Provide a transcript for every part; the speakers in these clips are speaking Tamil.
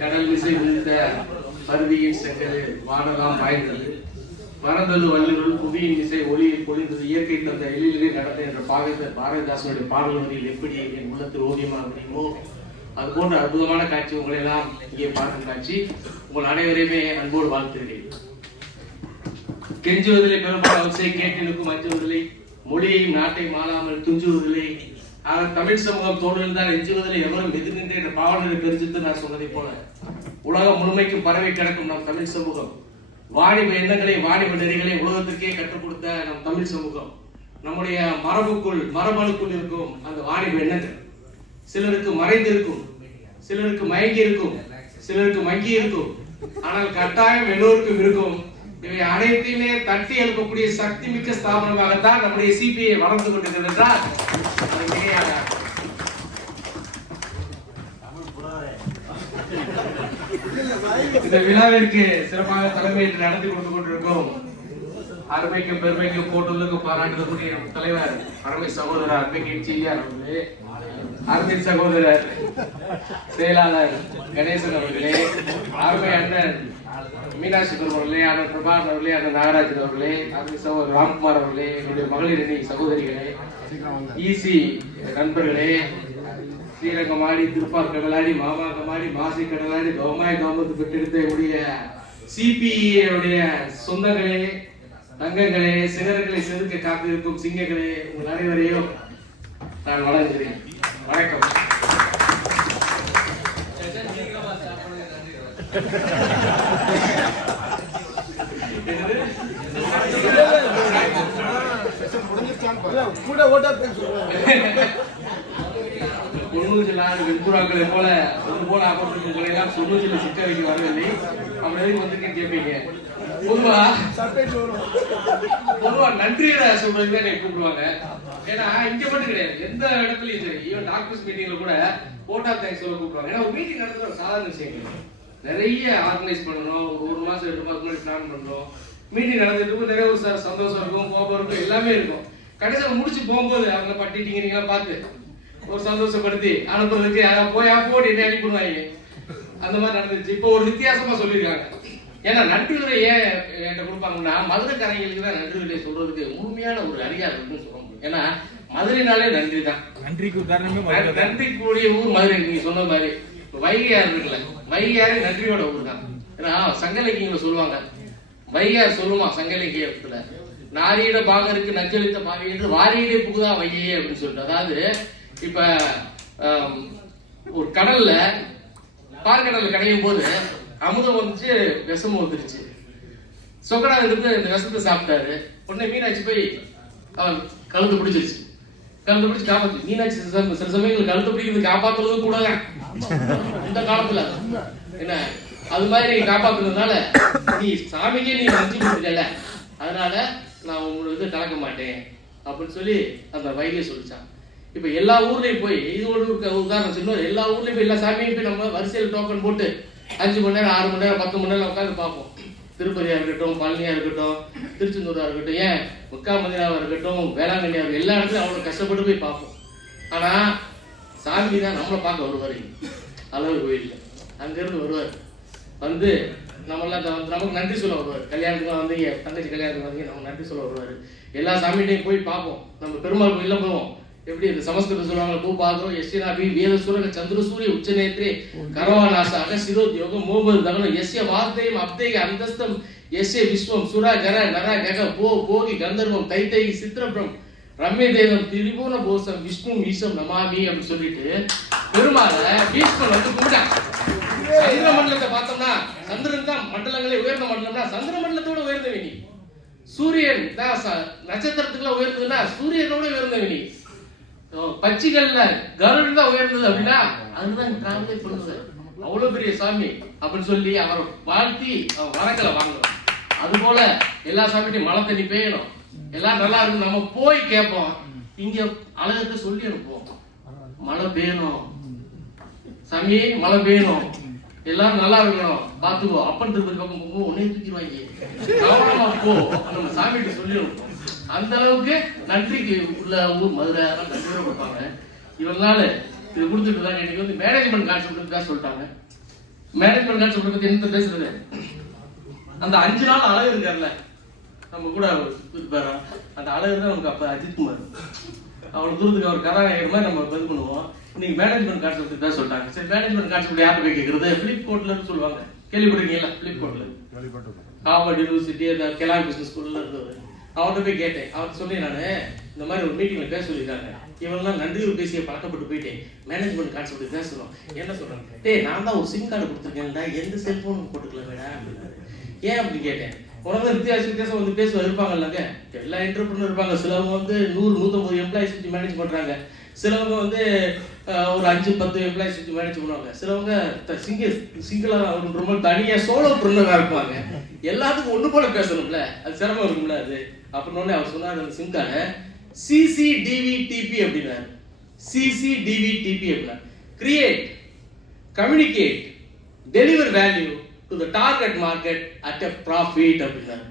கடல் விசை விழுந்த பருவியின் செங்கல் வானலாம் பாய்ந்தது, மறந்தது வள்ளுவல் புவியின் இசை ஒளியில் பொழிந்தது, இயற்கை தந்த எழிலே நடந்த என்ற பாரதிதாசனுடைய பாடல் வரியில் எப்படி என் உள்ளத்தில் ஓவியமாக முடியுமோ அது போன்ற அற்புதமான காட்சி உங்களை எல்லாம் இங்கே பார்க்கும் காட்சி. உங்கள் அனைவரையுமே அன்போடு வாழ்த்துகிறேன். கெஞ்சுவதில்லை பெரும்பாலும் அவசியம் கேட்டிருக்கும் அஞ்சுவதில்லை, மொழியையும் நாட்டையும் மாறாமல் துஞ்சுவதில்லை, தமிழ் சமூகம் தோழில் தான் எஞ்சுவதில்லை எவரும் எதிர்கின்ற என்ற பாவலரை தெரிஞ்சுட்டு நான் சொன்னதை போல உலகம் முழுமைக்கும் பரவி கிடக்கும் நம் தமிழ் சமூகம், வாணிப எண்ணங்களை வாணிப நெறிகளை உலகத்திற்கே கற்றுக் கொடுத்த நம் தமிழ் சமூகம், நம்முடைய மரபணுக்குள் இருக்கும் அந்த வாணிப எண்ணங்கள் சிலருக்கு மறைந்திருக்கும், சிலருக்கு மயங்கி இருக்கும், சிலருக்கு மங்கி இருக்கும், ஆனால் கட்டாயம் எல்லோருக்கும் இருக்கும். இவை அனைத்தையுமே தட்டி எழுப்பக்கூடிய சக்தி மிக்க ஸ்தாபனமாகத்தான் நம்முடைய சிபிஐ வளர்ந்து கொண்டிருக்கிறது என்றால் இந்த விழாவிற்கு சிறப்பாக தலைமையேற்று நடத்தி கொடுத்து கொண்டிருக்கும் அருமைக்கும் பெருமைக்கும் போட்டுள்ளுக்கும் பாராட்டக்கூடிய தலைவர் அருமை சகோதரர் அருமைக்கு செய்யார் அவர்களே, அருமை சகோதரர் செயலாளர் கணேசன் அவர்களே, அருமை அண்ணன் மீனாட்சி அவர்களே, அண்ணன் பிரபாகர் அவர்களே, அண்ணன் நாகராஜன் அவர்களே, அருமை சகோதரர் ராம்குமார் அவர்களே, என்னுடைய மகளிர் அணி சகோதரிகளே, ஈசி நண்பர்களே, ஸ்ரீரங்கமாடி திருப்பார் கடலாடி மாமா கமாடி மாசி கடலாடி கவமாய் கவமத்து பெற்றெடுத்த என்னுடைய சிபிஐ சொந்தங்களே, தங்கங்களே, சிகரங்களை செதுக்க காத்திருக்கும் சிங்கங்களே, உங்கள் அனைவரையும் நான் வணங்குகிறேன். வணக்கம். வெண்புறாக்களை போல உங்களை எல்லாம் சொன்னூசில சிக்க வைக்க வரவில்லை, அப்படி வந்து கேட்பீங்க. பொதுவா நன்றியை சொல்றதுக்கு என்னை கூப்பிடுவாங்க. ஏன்னா இங்க மட்டும் கிடையாது, எந்த இடத்துலயும் சரி, ஈவன் டாக்டர்ஸ் மீட்டிங்ல கூட போட்டா தேங்க்ஸ் சொல்ல கூப்பிடுவாங்க. ஏன்னா ஒரு மீட்டிங் நடத்துற ஒரு சாதாரண விஷயம் நிறைய ஆர்கனைஸ் பண்ணணும், ஒரு மாசம் 2 மாசம் முன்னாடி பிளான் பண்ணணும். மீட்டிங் நடந்துட்டு நிறைய ஒரு சந்தோஷம் இருக்கும், கோபம் இருக்கும், எல்லாமே இருக்கும். கடைசியில் முடிச்சு போகும்போது அவங்க பட்டிட்டீங்க நீங்க பார்த்து ஒரு சந்தோஷப்படுத்தி அனுப்புறதுக்கு போய் என்ன அனுப்பிடுவாங்க. அந்த மாதிரி நடந்துச்சு. இப்போ ஒரு வித்தியாசமா சொல்லியிருக்காங்க. ஏன்னா நன்றி உரை ஏன் என்கிட்ட கொடுப்பாங்கன்னா மதுரைக்காரங்களுக்கு தான் நன்றி உரை சொல்றதுக்கு முழுமையான ஒரு அதிகாரம் இருக்குன்னு சொல்ல முடியும். ஏன்னா மதுரைனாலே நன்றி தான், நன்றிக்கு உதாரணமே நன்றிக்குரிய ஊர் மதுரை. நீங்க சொன்ன மாதிரி வைகையார் இருக்குல்ல, வைகையாரே நன்றியோட ஊர் தான். ஏன்னா சங்க இலக்கியங்களை சொல்லுவாங்க, வைகையார் சொல்லுமா சங்க இலக்கியத்துல நாரியிட பாகருக்கு நஞ்சளித்த பாவி என்று வாரியிலே புகுதா வைகையே அப்படின்னு சொல்லிட்டு. அதாவது இப்ப ஒரு கடல்ல பார்க்கடல்ல கடையும் போது அமுதம் வந்துச்சு, விஷமும் வந்துருச்சு. சொக்கடா இருந்து இந்த விஷத்தை சாப்பிட்டாரு. உடனே மீனாட்சி போய் அவன் கழுத்து பிடிச்சிருச்சு, கழுத்து பிடிச்சு காப்பாத்து. மீனாட்சி சில சமயங்கள் கழுத்து பிடிக்கிறது காப்பாத்துறதும் கூட இந்த காலத்துல என்ன அது மாதிரி காப்பாத்துறதுனால நீ சாமிக்கே நீ நஞ்சு கொடுத்துட்டல, அதனால நான் உங்களுக்கு கலக்க மாட்டேன் அப்படின்னு சொல்லி அந்த வைகை சொல்லிச்சான். இப்ப எல்லா ஊர்லயும் போய் இது ஒரு உதாரணம் சொல்லுவோம், எல்லா ஊர்லயும் போய் எல்லா சாமியும் போய் நம்ம வரிசையில் டோக்கன் போட்டு 5 மணி நேரம் 6 மணி நேரம் 10 மணி நேரம் உட்காந்து பார்ப்போம். திருப்பதியா இருக்கட்டும், பழனியா இருக்கட்டும், திருச்செந்தூரா இருக்கட்டும், ஏன் முக்காமதினாவா இருக்கட்டும், வேளாங்கண்ணியா இருக்கட்டும், எல்லா இடத்துலையும் அவ்வளவு கஷ்டப்பட்டு போய் பார்ப்போம். ஆனா சாமி தான் நம்மளை பார்க்க வருவாரு. அழகர் கோயில்ல அங்க இருந்து வருவார், வந்து நம்மளாம் நமக்கு நன்றி சொல்ல வருவார். கல்யாணத்துக்கு வந்தீங்க, தங்கச்சி கல்யாணத்துக்கு வந்தீங்க, நம்ம நன்றி சொல்ல வருவாரு. எல்லா சாமிகிட்டையும் போய் பார்ப்போம். நம்ம பெருமாள் கோயில்ல போவோம். எப்படி இந்த சமஸ்கிருதம் சொல்லுவாங்க, பூ பாத்திரம் எஸ்யநாபி வேதசூரக சந்திரசூரிய உச்சநேத்ரே கரவாநாசாக சிரோத்யோகம் மோபது தகனம் எஸ்ய வார்த்தையும் அப்தேக அந்தஸ்தம் எஸ்ய விஸ்வம் சுரா கர நர கக போகி கந்தர்வம் தைத்தை சித்திரபிரம் ரம்ய தேவம் திரிபுவன போசம் விஷ்ணு ஈசம் நமாமி அப்படின்னு சொல்லிட்டு பெருமாள பீஷ்மன் வந்து கும்பிட்டான். சந்திர மண்டலத்தை பார்த்தோம்னா சந்திரன் தான் மண்டலங்களே உயர்ந்த மண்டலம்னா சந்திர மண்டலத்தோட உயர்ந்தவனி. சூரியன் நட்சத்திரத்துக்குள்ள உயர்ந்ததுன்னா சூரியனோட உயர்ந்தவனி. பச்சிகள்ல கருடன் தான் உயர்ந்தது அப்படின்னா அதுதான் டிராவலே சொல்லுது. அவ்வளவு பெரிய சாமி அப்படின்னு சொல்லி அவரை வாழ்த்தி அவர் வணக்கலை வாங்கணும். அது போல எல்லா சாமிட்டையும் மழை தண்ணி பெய்யணும், எல்லாம் நல்லா இருக்கு. நம்ம போய் கேட்போம், இங்க அழகுக்கு சொல்லி அனுப்புவோம், மழை பெய்யணும் சாமி, மழை பெய்யணும், எல்லாரும் நல்லா இருக்கணும் பாத்துக்கோ அப்பன் திருப்பதி பக்கம் போகும் உடனே தூக்கிடுவாங்க. கவனமா போ நம்ம சாமிகிட்ட சொல்லி அனுப்புவோம். அந்த அளவுக்கு நன்றிக்கு உள்ள ஊர் மதுரை நன்றியோட கொடுப்பாங்க. இவ்வளவு நாள் இது கொடுத்துட்டு தான் எனக்கு வந்து மேனேஜ்மெண்ட் கான்செப்ட் தான் சொல்லிட்டாங்க. மேனேஜ்மெண்ட் கான்செப்ட் பத்தி என்ன பேசுறது? அந்த 5 நாள் அழகு இருக்கார்ல நம்ம கூட இருப்பாரா, அந்த அழகு தான் நமக்கு அப்ப அஜித்குமார். அவ்வளவு தூரத்துக்கு அவர் கதாநாயகர் மாதிரி நம்ம இது பண்ணுவோம். இன்னைக்கு மேனேஜ்மெண்ட் கான்செப்ட் தான் சொல்லிட்டாங்க. சரி, மேனேஜ்மெண்ட் கான்செப்ட் யார்கிட்ட போய் கேட்கறது? பிளிப்கார்ட்ல சொல்லுவாங்க, கேள்விப்பட்டிருக்கீங்களா? பிளிப்கார்ட்ல ஹார்வர்ட் யூனிவர்சிட்டி அந்த கெலாங் பிசினஸ் ஸ்கூல்ல இருந்தவர். அவர்கிட்ட போய் கேட்டேன். அவர் சொன்னேன், நான் இந்த மாதிரி ஒரு மீட்டிங்ல பேச சொல்லியிருக்காங்க, இவெல்லாம் நன்றி பேசிய பழக்கப்பட்டு போயிட்டேன், மேனேஜ்மெண்ட் கான்செப்ட் பேசணும். என்ன சொல்றாங்க? டேய், நான் தான் ஒரு சிம் கார்டு கொடுத்துருக்கேன்டா, எந்த செல்போன் போட்டுக்கல வேடா அப்படின்னாரு. ஏன் அப்படி கேட்டேன். உனக்கு வித்தியாசம் வந்து பேசுவா இருப்பாங்கல்லங்க, எல்லா என்டர்பிரினர் இருப்பாங்க. சிலவங்க வந்து 100-150 எம்ப்ளாயிஸ் வச்சு மேனேஜ் பண்றாங்க. சிலவங்க வந்து ஒரு 5-10 எம்ப்ளாயிஸ் வச்சு மேனேஜ் பண்ணுவாங்க. சிலவங்க சிங்கிளா ரொம்ப தனியா சோலோ ப்ரூனரா இருப்பாங்க. எல்லாத்துக்கும் ஒண்ணு போல பேசணும்ல, அது சிரமம் இருக்கும்ல. அது அப்படின்னு அவர் சொன்னார், அந்த சிம் கார்டை CCDVTP அப்படின்னாரு. CCDVTP அப்படின்னா create, communicate, deliver value to the target market at a profit அப்படின்னாரு.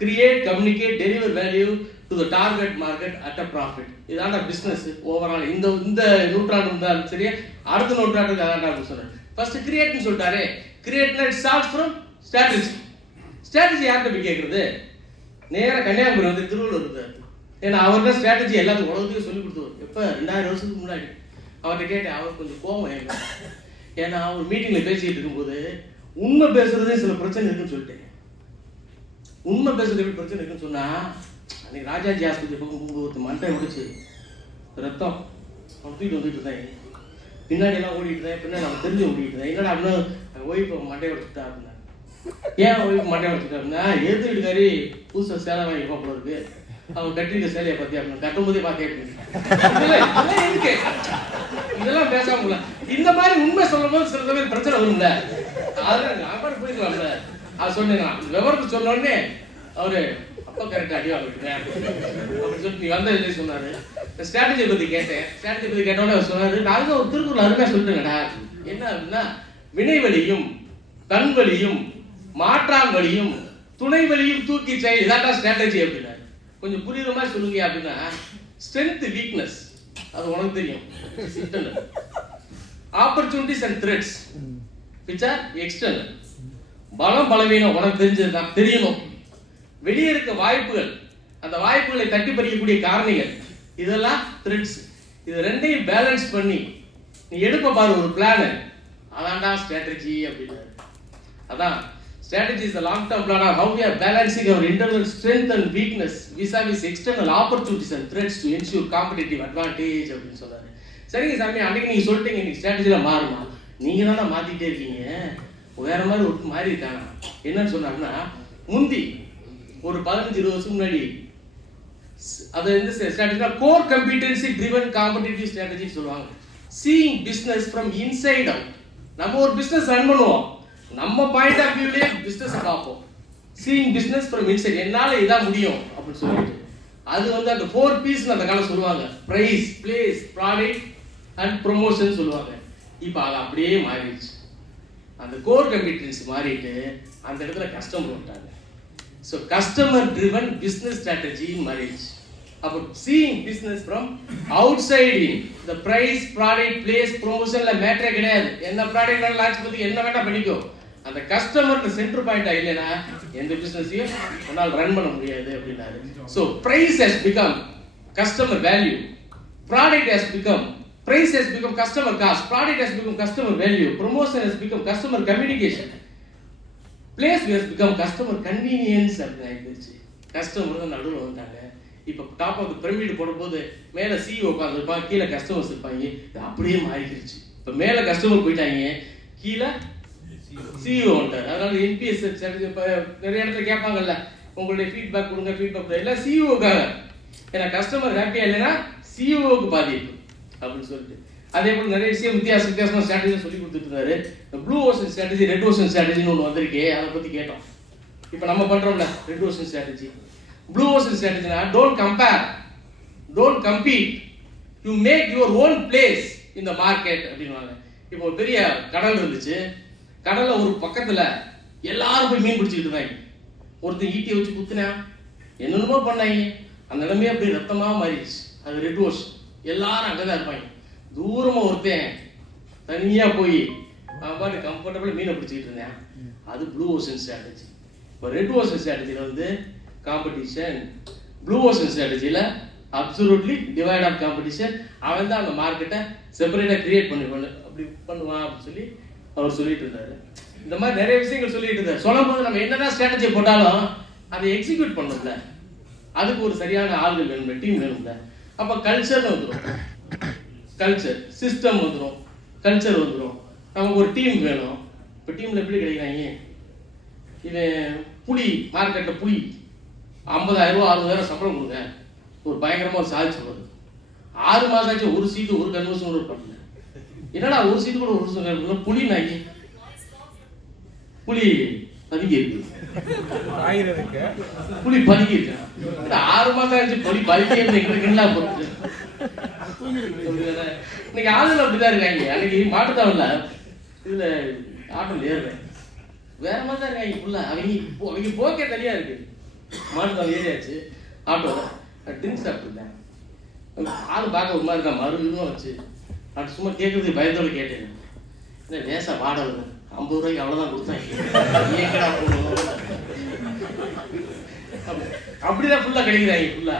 Create, communicate, deliver value to the target market at a profit. இதாண்டா பிசினஸ் ஓவரால். இந்த நூற்றாண்டு இருந்தாலும் சரி, அடுத்த நூற்றாண்டுக்கு அதாண்டா சொன்னேன். ஃபர்ஸ்ட் கிரியேட்னு சொல்லிட்டாரு. கிரியேட்னா it starts from strategy. Strategy யார்கிட்ட போய் கேட்கறது? நேராக கன்னியாகுமரி வந்து திருவள்ளூர் இருந்தார். ஏன்னா அவர் தான் ஸ்ட்ராட்டஜி எல்லாத்துக்கும் உலகத்துக்கும் சொல்லி கொடுத்தவர். எப்போ 2000 வருஷத்துக்கு முன்னாடி அவர்கிட்ட கேட்டேன். அவர் கொஞ்சம் கோவம் ஏங்க, ஏன்னா அவர் மீட்டிங்ல பேசிட்டு இருக்கும்போது உண்மை பேசுறதே சில பிரச்சனை இருக்குன்னு சொல்லிட்டேன். உண்மை பேசுறது எப்படி பிரச்சனை இருக்குன்னு சொன்னா, அன்னைக்கு ராஜாஜி ஆஸ்பத்திரி பக்கம் ஒருத்தர் மண்டை உடைச்சு ரத்தம் அவன் தூக்கிட்டு வந்துட்டு இருந்தேன். பின்னாடி எல்லாம் ஓடிட்டு இருந்தேன், பின்னாடி நம்ம தெரிஞ்சு ஓடிட்டு இருந்தேன். என்னடா அப்படின்னா ஒய்ஃப் மண்டை உடைச்சுட்டா அப்படின்னா. ஏன் ஒய்ஃப் மண்டை உடைச்சுட்டா அப்படின்னா, எதிர்த்து வீட்டுக்காரி புதுசாக சேலை வாங்கி போல இருக்கு, அவன் கட்டிருக்க சேலையை பத்தி அப்படின்னு கட்டும் போதே பார்த்தேன். இதெல்லாம் பேசாம இந்த மாதிரி உண்மை சொல்லும் போது சில பேர் பிரச்சனை வரும்ல, அதெல்லாம் நான் போயிருக்கலாம்ல. அது சொன்னேன். விவரத்தை சொன்னோடனே அவரு அப்பா கரெக்டா அடி வாங்கிட்டேன் அப்படின்னு சொல்லிட்டு நீ வந்த எழுதி சொன்னாரு. ஸ்ட்ராட்டஜியை பத்தி கேட்டேன். ஸ்ட்ராட்டஜி பத்தி கேட்டோட அவர் சொன்னாரு, நான் ஒரு திருக்குறள் அருமையா சொல்லிட்டேங்கடா. என்ன அப்படின்னா, வினைவழியும் தன்வழியும் மாற்றாங்கழியும் துணை வழியும் தூக்கி செயல், இதாட்டா ஸ்ட்ராட்டஜி அப்படின்னா. கொஞ்சம் புரியுற மாதிரி சொல்லுங்க அப்படின்னா, ஸ்ட்ரென்த் வீக்னஸ் அது உனக்கு தெரியும், opportunities and threads which are external. பலம் பலவீனம் உனக்கு தெரிஞ்சதுதான் தெரியணும். வெளியே இருக்க வாய்ப்புகள், அந்த வாய்ப்புகளை தட்டி பறிக்கக்கூடிய காரணிகள், இதெல்லாம் த்ரெட்ஸ். இது ரெண்டையும் பேலன்ஸ் பண்ணி நீ எடுப்ப பாரு ஒரு பிளான், அதான்டா ஸ்ட்ராட்டஜி அப்படின்னாரு. அதான் strategy is the long term plan of how we are balancing our internal strength and weakness vis-a-vis external opportunities and threats to ensure competitive advantage அப்படின்னு சொன்னாரு. சரிங்க சாமி, அன்னைக்கு நீங்க சொல்லிட்டீங்க இன்னைக்கு ஸ்ட்ராட்டஜில மாறுமா, நீங்க தானே மாத்திட்டே இருக்கீங்க, வேற மாதிரி ஒரு மாறி இருக்காங்க. என்னன்னு சொன்னாருன்னா, முந்தி ஒரு 15-20 வருஷம் முன்னாடி அது வந்து ஸ்ட்ராட்டஜினா கோர் கம்பிட்டன்சி ட்ரிவன் காம்படிட்டிவ் ஸ்ட்ராட்டஜி சொல்லுவாங்க. Seeing business from inside out. நம்ம ஒரு பிசினஸ் ரன் பண்ணுவோம், நம்ம பாயிண்ட் ஆஃப் வியூலயே பிசினஸ் பார்ப்போம். சீயிங் பிசினஸ் ஃப்ரம் இன்சைட், என்னால இதான் முடியும் அப்படின்னு சொல்லிட்டு அது வந்து அந்த 4 P's அந்த காலம் சொல்லுவாங்க. Price, place, product and promotion சொல்லுவாங்க. இப்போ அது அப்படியே மாறிடுச்சு. அந்த கோர் கம்பிட்டன்சி மாறிட்டு அந்த இடத்துல கஸ்டமர் வந்துட்டாங்க. So customer driven business strategy மாறிடுச்சு. அப்போ seeing business from outside in. இந்த பிரைஸ், ப்ராடக்ட், பிளேஸ், ப்ரொமோஷன்ல மேட்டரே கிடையாது. என்ன ப்ராடக்ட் லான்ச் பண்ணி என்ன வேணா பண்ணிக்கோ, அந்த கஸ்டமர் சென்டர் பாயிண்டா இல்லைன்னா எந்த பிசினஸையும் உன்னால் ரன் பண்ண முடியாது அப்படின்னாரு. So price has become customer value, product has become price has become customer cost, product has become customer value, promotion has become customer communication, place has become customer convenience அப்படி ஆயிடுச்சு. கஸ்டமர் தான் நடுவில் வந்துட்டாங்க. இப்போ டாப் ஆஃப் பிரமிட் போடும்போது மேலே சிஇஓ உட்காந்துருப்பாங்க, கீழே கஸ்டமர்ஸ் இருப்பாங்க. இது அப்படியே மாறிடுச்சு. இப்போ மேலே கஸ்டமர் போயிட்டாங்க, கீழே சிஇஓ வந்துட்டார். அதனால என்பிஎஸ் இப்போ நிறைய இடத்துல கேட்பாங்கல்ல, உங்களுடைய ஃபீட்பேக் கொடுங்க, ஃபீட்பேக் எல்லாம் சிஇஓக்காக. ஏன்னா கஸ்டமர் ஹாப்பியா இல்லைன்னா சிஇஓக்கு பாதிப்பு அப்படின்னு சொல்லிட்டு. அதே போல நிறைய விஷயம் வித்தியாசமா ஸ்ட்ராட்டஜி சொல்லி கொடுத்துட்டு இருந்தாரு. Blue ocean strategy, red ocean ஸ்ட்ராட்டஜின்னு ஒன்று வந்திருக்கே, அதை பத்தி கேட்டோம். இப்போ நம்ம பண்றோம்ல red ocean strategy. Blue ocean ஸ்ட்ராட்டஜினா don't compare, don't compete, you make your own place in the market அப்படின்வாங்க. இப்போ ஒரு பெரிய கடல் இருந்துச்சு, கடல்ல ஒரு பக்கத்துல எல்லாரும் போய் மீன் பிடிச்சிக்கிட்டு இருந்தாங்க. ஒருத்தன் ஈட்டியை வச்சு குத்துனா என்னென்னமோ பண்ணாங்க, அந்த இடமே அப்படியே ரத்தமா மாறிடுச்சு. அது ரெட் ஓஷன், எல்லாரும் அங்கதான் இருப்பாங்க. தூரமாக ஒருத்தன் தனியாக போய் நான் பாட்டு கம்ஃபர்டபுளாக மீனை பிடிச்சிக்கிட்டு இருந்தேன். அது ப்ளூ ஓஷன் ஸ்ட்ராட்டஜி. இப்போ ரெட் ஓஷன் ஸ்ட்ராட்டஜியில் வந்து காம்படிஷன், ப்ளூ ஓஷன் ஸ்ட்ராட்டஜியில் அப்சல்யூட்லி டிவைட் ஆஃப் காம்படிஷன். அவன் தான் அந்த மார்க்கெட்டை செப்பரேட்டாக கிரியேட் பண்ணி அப்படி பண்ணுவான் அப்படின்னு சொல்லி அவர் சொல்லிட்டு இருந்தார். இந்த மாதிரி நிறைய விஷயங்கள் சொல்லிட்டு இருந்தார். சொல்லும் போது நம்ம என்னதான் ஸ்ட்ராட்டஜி போட்டாலும் அதை எக்ஸிக்யூட் பண்ணணும்ல, அதுக்கு ஒரு சரியான ஆள்கள் வேணும்ல, டீம் வேணும்ல. அப்போ கல்ச்சர்னு வந்துடும், கல்ச்சர் சிஸ்டம் வந்துடும், கல்ச்சர் வந்துடும். நமக்கு ஒரு டீம் வேணும். இப்போ டீமில் எப்படி கிடைக்கிறாங்க? இவன் புலி, மார்க்கெட்டில் புலி 50,000 ரூபா 60,000 சம்பளம் கொடுங்க, ஒரு பயங்கரமாக ஒரு சாதிச்சு வருது. 6 மாதம் ஆச்சு, ஒரு சீட்டு ஒரு கன்வர்ஷன் கூட பண்ணல. என்னடா ஒரு சீட்டு கூட ஒரு புலி நாயி, புலி பதுங்கி இருக்கு, புலி பதுங்கி இருக்கு. 6 மாதம் ஆச்சு, புலி பதுங்கி இருந்து எங்களுக்கு போட்டு. இன்னைக்கு ஆளுநர் அப்படிதான் இருக்காங்க. அன்னைக்கு மாட்டுத்தாவல இதுல ஆட்டோல ஏறுறேன், வேற மாதிரி தான் இருக்காங்க ஃபுல்லா. அவங்க போக்கே தனியா இருக்கு. மாட்டுத்தாவல் ஏறியாச்சு, ஆட்டோல ட்ரிங்க்ஸ் சாப்பிட்டுருந்தேன். ஆளு பார்க்க ஒரு மாதிரி இருக்கா, மருந்தும் வச்சு அது சும்மா கேட்கறதுக்கு பயத்தோட கேட்டேன். என்ன லேசா வாட வருது, 50 ரூபாய்க்கு அவ்வளோதான் கொடுத்தாங்க, ஏக்கடா போகணும். அப்படிதான் ஃபுல்லாக கிடைக்கிறாங்க ஃபுல்லா.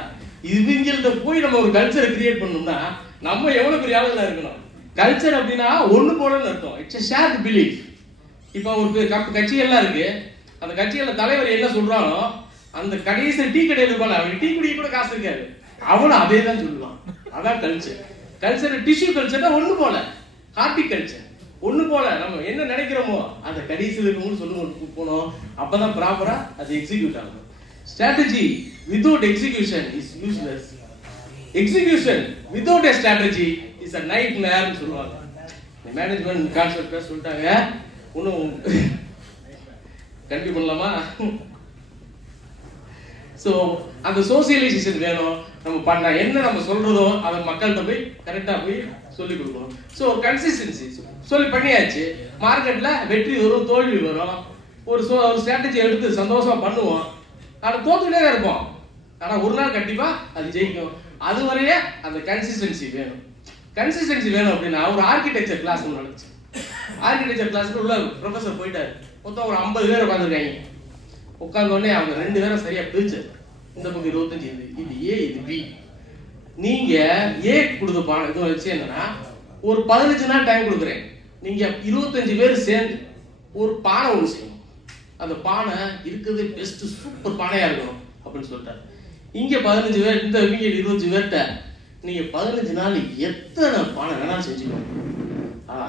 இவங்கள்ட்ட போய் நம்ம ஒரு கல்ச்சரை கிரியேட் பண்ணணும்னா நம்ம எவ்வளோ பெரிய ஆளுங்களா இருக்கணும். கல்ச்சர் அப்படின்னா ஒன்று போலன்னு அர்த்தம். It's shared belief. இப்போ ஒரு கட்சிகள்லாம் இருக்கு, அந்த கட்சிகளில் தலைவர் என்ன சொல்றானோ அந்த கடைசி டீ கடையில் இருப்பாங்க, அவன் டீ குடிக்க கூட காசு இருக்காது, அவனும் அதே தான் சொல்லுவான். அதான் கல்ச்சர். கல்ச்சர் டிஷ்யூ கல்ச்சர்னா ஒன்று போல, ஹார்டிக் கல்ச்சர் ஒன்று போல. நம்ம என்ன நினைக்கிறோமோ அந்த கடைசியில் இருக்கணும்னு சொல்லி போனோம். அப்பதான் ப்ராப்பரா அது எக்ஸிக்யூட் ஆகும். Strategy without execution is useless. Execution without a strategy is a நைட்மேர்னு சொல்லுவாங்க. மேனேஜ்மெண்ட் கான்செப்ட் சொல்லிட்டாங்க. இன்னும் கண்டிப்பாக பண்ணலாமா? ஸோ அந்த சோசியலைசேஷன் வேணும். நம்ம பண்ண என்ன நம்ம சொல்றதோ அதை மக்கள்கிட்ட போய் கரெக்டாக போய் சொல்லி கொடுக்கணும். ஸோ கன்சிஸ்டன்சி சொல்லி பண்ணியாச்சு. மார்க்கெட்டில் வெற்றி வரும், தோல்வி வரும். ஒரு ஸ்ட்ராட்டஜி எடுத்து சந்தோஷமா பண்ணுவோம். ஆனால் தோத்துக்கிட்டே தான் இருப்போம். ஆனால் ஒரு நாள் கண்டிப்பாக அது ஜெயிக்கும். அதுவரையே அந்த கன்சிஸ்டன்சி வேணும். கன்சிஸ்டன்சி வேணும் அப்படின்னா ஒரு ஆர்கிடெக்சர் கிளாஸ் ஒன்று நடந்துச்சு. ஆர்கிடெக்சர் கிளாஸ்க்கு உள்ள ப்ரொஃபஸர் போயிட்டாரு. மொத்தம் ஒரு 50 பேர் உட்காந்துருக்காங்க. உட்காந்தோடனே அவங்க 2 பேரும் சரியா பிரிச்சு, இந்த பக்கம் 25, இது ஏ இது பி. நீங்க ஏ கொடுத்த பானை இது வச்சு என்னன்னா ஒரு 15 நாள் டைம் கொடுக்குறேன். நீங்க 25 பேர் சேர்ந்து ஒரு பானை ஒன்று செய்யணும். அந்த பானை இருக்கிறது பெஸ்ட் சூப்பர் பானையா இருக்கணும் அப்படின்னு சொல்லிட்டாரு. இங்க 15 பேர், இந்த 25 பேர்கிட்ட நீங்க 15 நாள் எத்தனை பானை வேணாலும் செஞ்சுக்கணும்.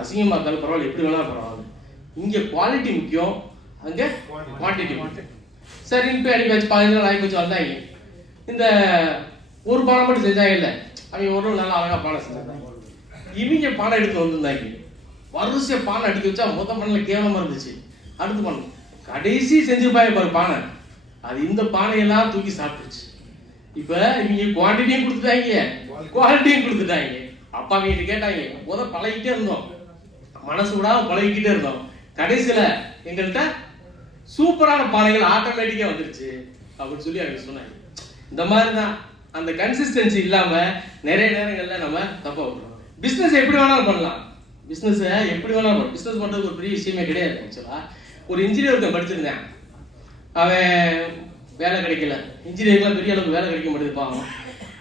அசிங்கமா இருந்தாலும் பரவாயில்ல, எப்படி வேணாலும் பரவாயில்ல. இங்க குவாலிட்டி முக்கியம், அங்க குவான்டிட்டி முக்கியம். சரின்னு போய் அடி வச்சு 15 நாள் ஆகி போச்சு வந்தாங்க. இந்த ஒரு பானை மட்டும் செஞ்சாங்க இல்லை, அவங்க ஒரு நல்லா அழகா பானை செஞ்சாங்க. இவங்க பானை எடுத்து வந்திருந்தாங்க. வரிசையா பானை அடிக்க வச்சா மொத்த பானையில கேவலமா இருந்துச்சு. அடுத்து பானை கடைசி செஞ்சிருப்பாங்க பாரு பானை, அது இந்த பானையெல்லாம் தூக்கி சாப்பிட்டுச்சு. இப்ப இவங்க குவான்டிட்டியும் கொடுத்துட்டாங்க, குவாலிட்டியும் கொடுத்துட்டாங்க. அப்பா அவங்க கேட்டாங்க, பழகிட்டே இருந்தோம், மனசு விடாம பழகிக்கிட்டே இருந்தோம். கடைசியில எங்கள்கிட்ட சூப்பரான பானைகள் ஆட்டோமேட்டிக்கா வந்துருச்சு அப்படின்னு சொல்லி அவங்க சொன்னாங்க. இந்த மாதிரிதான் அந்த கன்சிஸ்டன்சி இல்லாம நிறைய நேரங்கள்ல நம்ம தப்பா விடுறோம். பிசினஸ் எப்படி வேணாலும் பண்ணலாம், பிசினஸ் எப்படி வேணாலும் பண்ணலாம். பிசினஸ் பண்றது ஒரு பெரிய விஷயமே கிடையாது. ஆக்சுவலா ஒரு இன்ஜினியர் படிச்சிருந்தேன், அவன் வேலை கிடைக்கல. இன்ஜினியரிங்லாம் பெரிய அளவுக்கு வேலை கிடைக்க மாட்டேது பாவம்.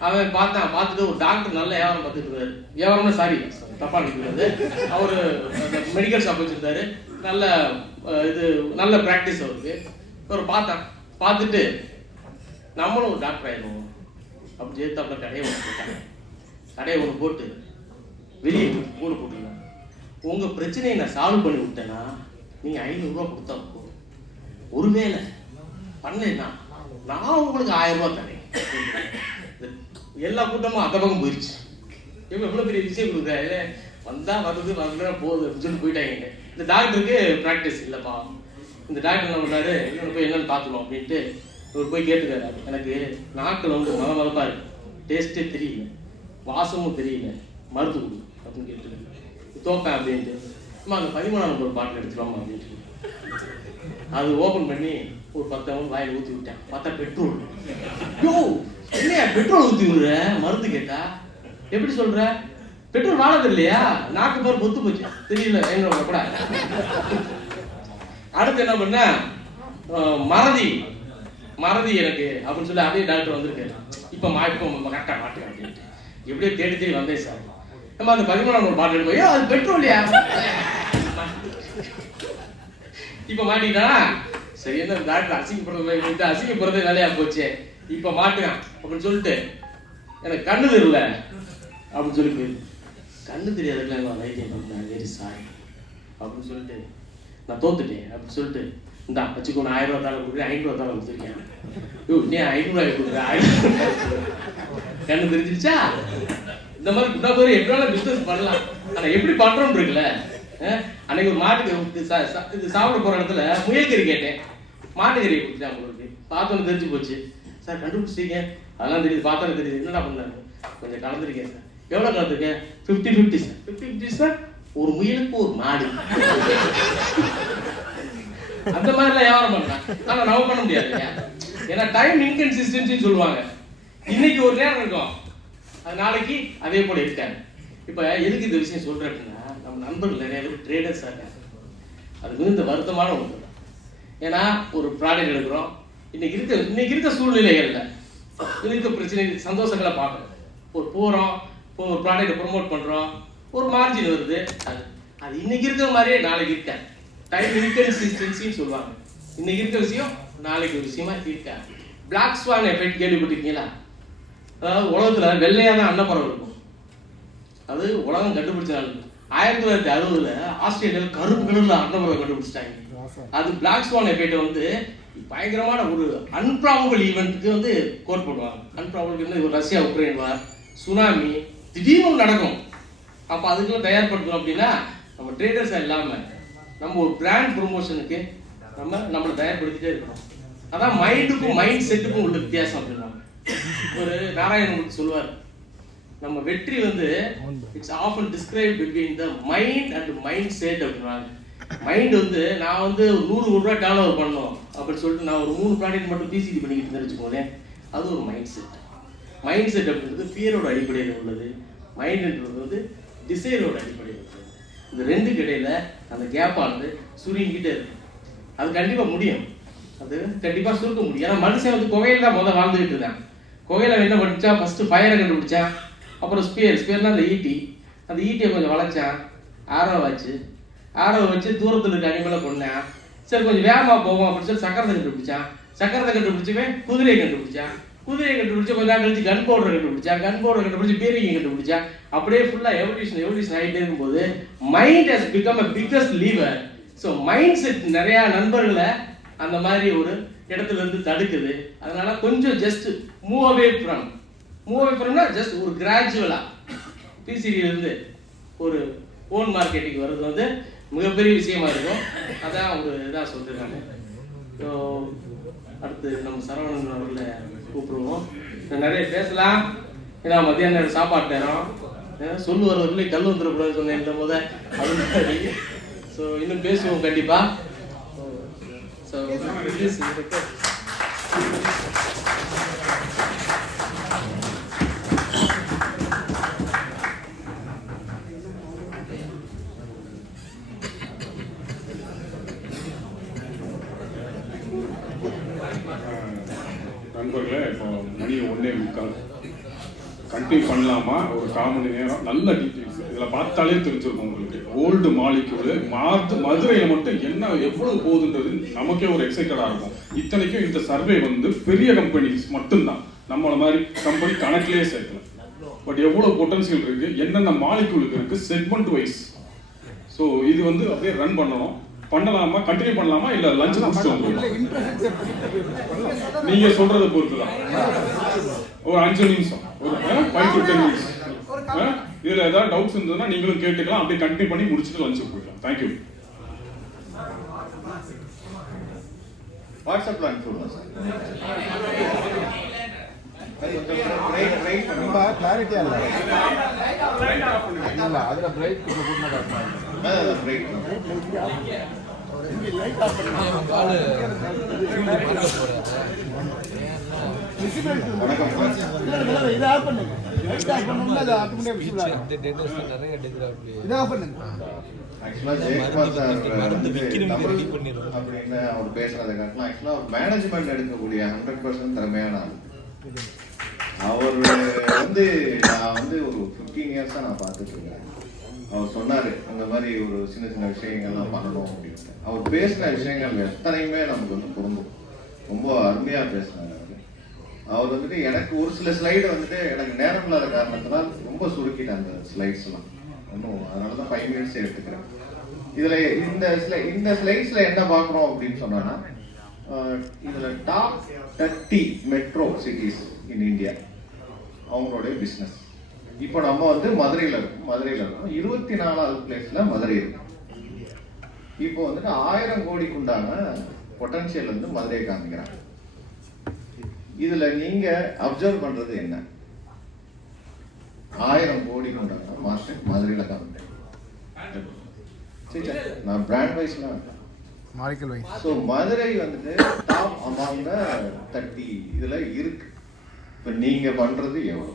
அவன் பார்த்துட்டு ஒரு டாக்டர் நல்ல வியாபாரம் பார்த்துட்டு இருக்காரு. வியாபாரம்னா சாரி தப்பா நினைக்கிறது, அவரு மெடிக்கல் ஷாப் வச்சிருந்தாரு. நல்ல நல்ல பிராக்டிஸ் அவருக்கு. அவர் பார்த்துட்டு நம்மளும் ஒரு டாக்டர் ஆயிடுவோம் அப்படின்னு சேர்த்தாப்புல கடையை ஒன்று போட்டாங்க. கடையை ஒன்று போட்டு வெளியே போடு போட்டுருந்தாங்க. உங்க பிரச்சனையை நான் சால்வ் பண்ணி விட்டேன்னா நீங்க 500 ரூபா கொடுத்தா போதும். ஒருவேளை பண்ணலைன்னா நான் உங்களுக்கு 1000 ரூபா தரேன். எல்லா கூட்டமும் அந்த பக்கம் போயிடுச்சு. எவ்வளவு பெரிய விஷயம் கொடுக்குறாரு, வந்தா வருது வரல போகுது அப்படின்னு சொல்லி போயிட்டாங்க. இந்த டாக்டருக்கு பிராக்டிஸ் இல்லைப்பா. இந்த டாக்டர் என்ன பண்ணாரு, இன்னொன்று போய் என்னன்னு பார்த்துக்கணும் அப்படின்ட்டு இவர் போய் கேட்டுக்காரு. எனக்கு நாக்கில் வந்து மதமதப்பா இருக்கு, டேஸ்ட்டே தெரியல, வாசமும் தெரியல, மருந்து கொடு அப்படின்னு கேட்டுருக்காரு. தோப்பேன் அப்படின்ட்டு, அம்மா அந்த 13ஆம் நம்பர் பாட்டில் எடுத்துக்கலாமா அப்படின்ட்டு அது ஓப்பன் பண்ணி ஒரு 10 மணி வாயில் ஊற்றி விட்டேன். பார்த்தா பெட்ரோல். யோ இல்லையா பெட்ரோல் ஊற்றி விடுற மருந்து கேட்டா எப்படி சொல்ற? பெட்ரோல் வாழது இல்லையா, நாக்கு பேர் பொத்து போச்சு, தெரியல எங்களோட கூட. அடுத்து என்ன பண்ண, மறதி மறதி எனக்கு அப்படின்னு சொல்லி அதே டாக்டர் வந்திருக்காரு. இப்போ கரெக்டாக மாட்டேன் அப்படின்ட்டு எப்படியோ தேடி தேடி வந்தேன் சார். நம்ம அந்த 13ஆம் ஒரு பாட்டில் போய் அது பெட்ரோல்லையா இப்போ மாட்டிக்கிட்டா. சரி, என்ன டாக்டர் அசிங்கப்படுறது அசிங்கப்படுறதே வேலையா போச்சு, இப்போ மாட்டுக்கான் அப்படின்னு சொல்லிட்டு எனக்கு கண்ணு தெரியல அப்படின்னு சொல்லி போயிரு. கண்ணு தெரியாதுல வைத்தியம் பண்ணேன், வெரி சாரி அப்படின்னு சொல்லிட்டு நான் தோத்துட்டேன் அப்படின்னு சொல்லிட்டு இந்தா வச்சுக்கோ, நான் 1000 ரூபா தாளை கொடுக்குறேன், 500 ரூபா தாளை கொடுத்துருக்கேன். நீ 500 ரூபாய் கொடுக்குறேன், 1000 கண்ணு தெரிஞ்சிருச்சா? இந்த மாதிரி குண்டா பேர் எப்படினாலும் பிஸ்னஸ் பண்ணலாம். ஆனால் எப்படி பண்ணுறோன்னு இருக்குல்ல. அன்னைக்கு ஒரு மாட்டுக்கு இது சாப்பிட போகிற இடத்துல முயல்கறி கேட்டேன், மாட்டுக்கறியை கொடுத்துட்டேன். உங்களுக்கு பார்த்தோன்னு தெரிஞ்சு போச்சு. சார் கண்டுபிடிச்சிட்டீங்க, அதெல்லாம் தெரியுது, பார்த்தோன்னு தெரியுது, என்னடா பண்ணாரு, கொஞ்சம் கலந்துருக்கேன் சார். எவ்வளோ கலந்துருக்கேன்? 50-50 சார். 50-50 சார், ஒரு முயலுக்கு ஒரு மாடு. அந்த மாதிரிலாம் வியாபாரம் பண்ணலாம். ஆனால் நம்ம பண்ண முடியாது, ஏன்னா டைம் இன்கன்சிஸ்டன்சின்னு சொல்லுவாங்க. இன்னைக்கு ஒரு நேரம் இருக்கும், அது நாளைக்கு அதே போல இருக்காங்க. இப்போ எதுக்கு இந்த விஷயம் சொல்றேன் அப்படின்னா, நம்ம நண்பர்கள் நிறைய பேர் ட்ரேடர்ஸாக இருக்காங்க. அது வந்து இந்த வருத்தமான ஒன்று தான். ஏன்னா ஒரு ப்ராடக்ட் எடுக்கிறோம், இன்னைக்கு இருக்க சூழ்நிலைகள்ல இருக்க பிரச்சனை சந்தோஷங்களை பார்க்கணும். ஒரு போகிறோம், இப்போ ஒரு ப்ராடக்டை ப்ரொமோட் பண்ணுறோம், ஒரு மார்ஜின் வருது, அது இன்னைக்கு இருக்கிற மாதிரியே நாளைக்கு இருக்க. டைம் இன்கன்சிஸ்டன்சின்னு சொல்லுவாங்க. இன்னைக்கு இருக்க விஷயம் நாளைக்கு ஒரு விஷயமா இருக்க. பிளாக் ஸ்வான் எஃபெக்ட் கேள்விப்பட்டிருக்கீங்களா? அதாவது உலகத்துல வெள்ளையா தான் அன்னப்பறவை இருக்கும். அது உலகம் கண்டுபிடிச்ச நாள் 1960 ஆஸ்திரேலியாவில் கருப்பு கலர்ல அன்னப்பறவை கண்டுபிடிச்சிட்டாங்க. அது பிளாக் ஸ்வான் எஃபெக்ட் வந்து பயங்கரமான ஒரு அன்ப்ராபபிள் ஈவெண்ட்டுக்கு வந்து கோட் பண்ணுவாங்க. அன்ப்ராபபிள் ஒரு ரஷ்யா உக்ரைன் வார், சுனாமி திடீர்னு நடக்கும். அப்போ அதுக்கெல்லாம் தயார்படுத்தணும் அப்படின்னா நம்ம ட்ரேடர்ஸாக இல்லாமல் நம்ம ஒரு பிராண்ட் ப்ரொமோஷனுக்கு நம்மளை தயார்படுத்திட்டே இருக்கணும். அதான் மைண்டுக்கும் மைண்ட் செட்டுக்கும் உள்ள வித்தியாசம் அப்படின்னா. ஒரு நாராயணன் சொல்லுவார், நம்ம வெற்றி வந்து it's often describe between the mind and mind set அப்படின்னாங்க. மைண்ட் வந்து நான் வந்து 100 ரூபா டர்ன் ஓவர் பண்ணணும் அப்படின்னு சொல்லிட்டு நான் ஒரு 3 ப்ராடக்ட் மட்டும் பிசிடி பண்ணிக்கிட்டு தெரிஞ்சுக்கோங்களேன், அது ஒரு மைண்ட் செட். மைண்ட் செட் அப்படின்றது ஃபியரோட அடிப்படையில் உள்ளது, மைண்டுன்றது வந்து டிசைரோட அடிப்படையில் உள்ளது. இந்த ரெண்டுக்கு இடையில அந்த கேப்பானது சுருங்கிக்கிட்டே இருக்கு. அது கண்டிப்பாக முடியும், அது கண்டிப்பாக சுருக்க முடியும். ஏன்னா மனுஷன் வந்து குகையில் தான் முதல் வாழ்ந்துகிட்டு இருக்கான். குகையில் என்ன பண்ணிச்சா, ஃபர்ஸ்ட் ஃபயரை கண்டுபிடிச்சான், அப்புறம் ஸ்பியர்னா அந்த ஈட்டி, அந்த ஈட்டியை கொஞ்சம் வளைச்சான், ஆரோ வச்சு தூரத்தில் இருக்க அனிமலை கொண்டான். சரி கொஞ்சம் வேகமாக போவோம் அப்படின்னு சொல்லி சக்கரத்தை கண்டுபிடிச்சுமே குதிரையை கண்டுபிடிச்சு கொஞ்ச நாள் கழிச்சு கன் பவுடரை கண்டுபிடிச்சு பீரிங்கை கண்டுபிடிச்சா. அப்படியே ஃபுல்லாக எவல்யூஷன் ஆகிட்டே இருக்கும்போது mind has become a biggest lever. So mind set நிறையா நண்பர்களை அந்த மாதிரி ஒரு இடத்துல இருந்து தடுக்குது. அதனால கொஞ்சம் ஜஸ்ட் மூவ் அவே ஃப்ரம்னா ஜஸ்ட் ஒரு கிராஜுவலா பிசிடியிலிருந்து ஒரு ஓன் மார்க்கெட்டிங் வர்றது வந்து மிகப்பெரிய விஷயமா இருக்கும். அதான் ஒரு இதாக சொல்லிருக்காங்க. ஸோ அடுத்து நம்ம சரவணன் அவர்களை கூப்பிடுவோம். நிறைய பேசலாம், ஏன்னா மத்தியான நேரம் சாப்பாட்டு நேரம், சொல்லு வரவர்களே கல் வந்துடக்கூடாதுன்னு சொன்னேன் இந்த போத. அது மாதிரி ஸோ இன்னும் பேசுவோம் கண்டிப்பா. ஸோ நண்பர்களே, இப்போ மணி 1:45 கண்டினியூ பண்ணலாமா? ஒரு 1/4 மணி நேரம் நல்ல டீட்டெயில்ஸ் இதில் பார்த்தாலே தெரிஞ்சிருக்கும் உங்களுக்கு. ஓல்டு மாலிக்யூல் மதுரையில் மட்டும் என்ன எவ்வளவு போகுதுன்றது நமக்கே ஒரு எக்ஸைட்டடாக இருக்கும். இத்தனைக்கும் இந்த சர்வே வந்து பெரிய கம்பெனிஸ் மட்டும்தான், நம்மளை மாதிரி கம்பெனி கணக்கிலேயே சேர்க்கல. பட் எவ்வளோ பொட்டன்சியல் இருக்கு, என்னென்ன மாலிக்யூலுக்கு இருக்கு, செக்மெண்ட் வைஸ். ஸோ இது வந்து அப்படியே ரன் பண்ணலாமா, கண்டினியூ பண்ணலாமா, இல்ல லஞ்ச் முடிச்சுட்டு நீங்க சொல்றதை பொறுத்து தான். ஒரு 5 நிமிஷம், ஒரு 5 to 10 மினிட்ஸ். இதுல ஏதாவது டவுட்ஸ் இருந்ததுன்னா நீங்களும் கேட்டுக்கலாம். அப்படியே கண்டினியூ பண்ணி முடிச்சுட்டு லஞ்சுக்கு போயிடலாம். தேங்க்யூ. வாட்ஸ்அப்ல அனுப்பிடுவோம் சார். கிளாரிட்டியா இல்ல, அதுல பிரைட் போட்டுனா பிரைட் லைட் ஆஃப் பண்ணுங்க. வணக்கம், இதை ஆஃப் பண்ணுங்க. இந்த டேட்டாஸ் நிறைய எடுக்கிறாங்க. ஆக்சுவலாக ஜெயக்குமார் சார் தமிழ் அப்படின்னு அவர் பேசுறதை காட்டலாம். ஆக்சுவலாக அவர் மேனேஜ்மெண்ட் எடுக்கக்கூடிய 100% திறமையான ஆள். அவர் நான் ஒரு 15 இயர்ஸாக நான் பார்த்துட்டு இருக்கேன். அவர் சொன்னார் இந்த மாதிரி ஒரு சின்ன சின்ன விஷயங்கள்லாம் பண்ணணும் அப்படின்ட்டு. அவர் பேசின விஷயங்கள் எத்தனையுமே நமக்கு பொருந்தும். ரொம்ப அருமையாக பேசினார் அவர். எனக்கு ஒரு சில ஸ்லைடு எனக்கு நேரம் இல்லாத காரணத்தினால் ரொம்ப சுருக்கிட்டேன் அந்த ஸ்லைட்ஸ்லாம். அதனால தான் 5 மினிட்ஸ் எடுத்துக்கிறேன். இதுல இந்த ஸ்லைட்ஸ்ல என்ன பார்க்குறோம் அப்படின்னு சொன்னா, இதுல top 30 metro cities in India அவங்களுடைய பிசினஸ். இப்போ நம்ம மதுரையில இருக்கோம். 24வது பிளேஸ்ல மதுரை இருக்கு. இப்போ 1000 கோடிக்கு உண்டான பொட்டன்ஷியல் மதுரையை காமிக்கிறாங்க. இதுல நீங்க அப்சர்வ் பண்றது என்ன? 1000 கோடிக்கு உண்டான மார்க்கெட் மதுரையில காமிக்கிறேன். நான் பிராண்ட் வைஸ்லாம் மாலிக்கல் wise. So Madurai top among 30 இதுல இருக்கு. இப்போ நீங்க பண்றது எவ்வளவு?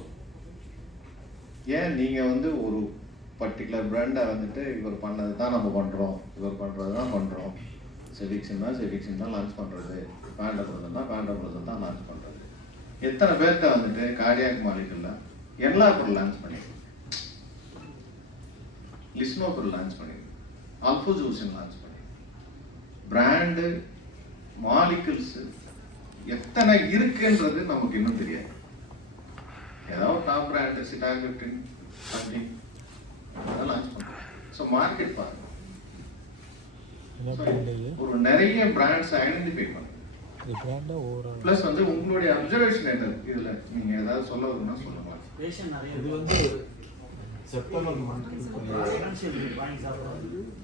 ஏன் நீங்க ஒரு பர்டிகுலர் பிராண்டை இவர் பண்ணது தான் நம்ம பண்றோம், இவர் பண்றது தான் பண்றோம். செவிக்ஸன் தான் லான்ச் பண்றது, பேண்டபிரதன் தான் லான்ச் பண்றது. எத்தனை பேர்த்த கார்டியாக் மாலிகல்ல எல்லாப்பொருள் லான்ச் பண்ணிருக்கு, லிஸ்னோபொருள் லான்ச் பண்ணிருக்கு, அல்போஜூசன் லான்ச் பண்ணிருக்கு. பிராண்டு மாலிகல்ஸ் எத்தனை இருக்குன்றது நமக்கு இன்னும் தெரியாது. ஏதாவது டாப் பிராண்ட் சிட்டாகிப்டின் அப்படி லான்ச் பண்றோம். ஸோ மார்க்கெட் பாருங்க, ஒரு நிறைய பிராண்ட்ஸ் ஐடென்டிஃபை பண்ணுங்க. பிளஸ் உங்களுடைய அப்சர்வேஷன் என்ன இதுல நீங்க ஏதாவது சொல்ல வரும்னா சொல்லுங்க. இது செப்டம்பர்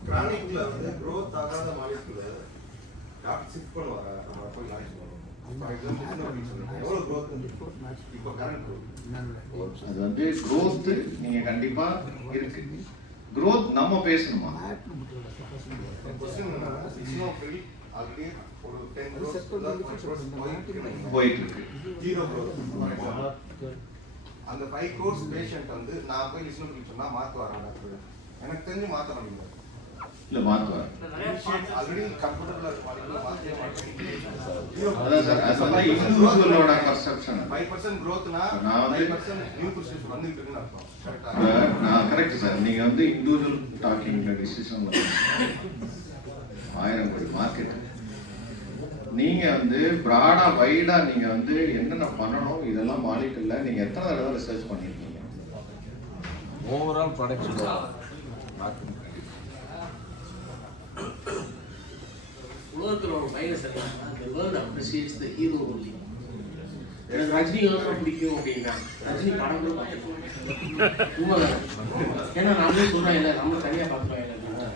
கிரானிக்ல growth ஆகாத மாலிகுல டாப் 6 பண்ணுவாங்க. நம்ம போய் லான்ச் பண்ணுவோம். எவ்வளவு growth இப்போ கரண்ட் அது growth நீங்க கண்டிப்பா இருக்கு. growth நம்ம பேசணுமா? ஆல்ரெடி ஒரு 10 போயிட்டு இருக்கு. 0 growth. அந்த 5 crores பேஷண்ட் நான் போய் லிஸ்ட் பண்ணி சொன்னா மாத்துவாரா டாக்டர்? எனக்கு தெரிஞ்சு மாத்த முடியல. இல்ல மாத்துவார். ஆல்ரெடி கம்ஃபர்ட்டபிளா இருக்கு மாலிகுல மாத்தவே மாட்டேங்குது. அதான் சார் அதெல்லாம் இண்டிவிஜுவலோட பர்செப்ஷன். 5% growthனா 5% நியூ பிரிஸ்கிரிப்ஷன் வந்துட்டு இருக்குன்னு அர்த்தம். கரெக்ட்டா? நான் கரெக்ட் சார். நீங்க இண்டிவிஜுவல் டாக்கிங்ல டிசிஷன் 1000 கோடி மார்க்கெட். நீங்க பிராடா வைடா நீங்க என்னென்ன பண்ணணும் இதெல்லாம் மாலிகுல்ல நீங்க எத்தனை தடவை ரிசர்ச் பண்ணிருக்கீங்க? ஓவரால் ப்ராடக்ட் உலகத்துல ஒரு மைனஸ் என்னன்னா, the world appreciates the hero only. எனக்கு ரஜினி ரொம்ப பிடிக்கும் அப்படின்னா ரஜினி படம் கூட பார்த்துருக்கோம். உண்மைதான். ஏன்னா நாமளே சொல்றோம் இல்லை, நம்ம தனியாக பார்க்குறோம் இல்லை அப்படின்னா.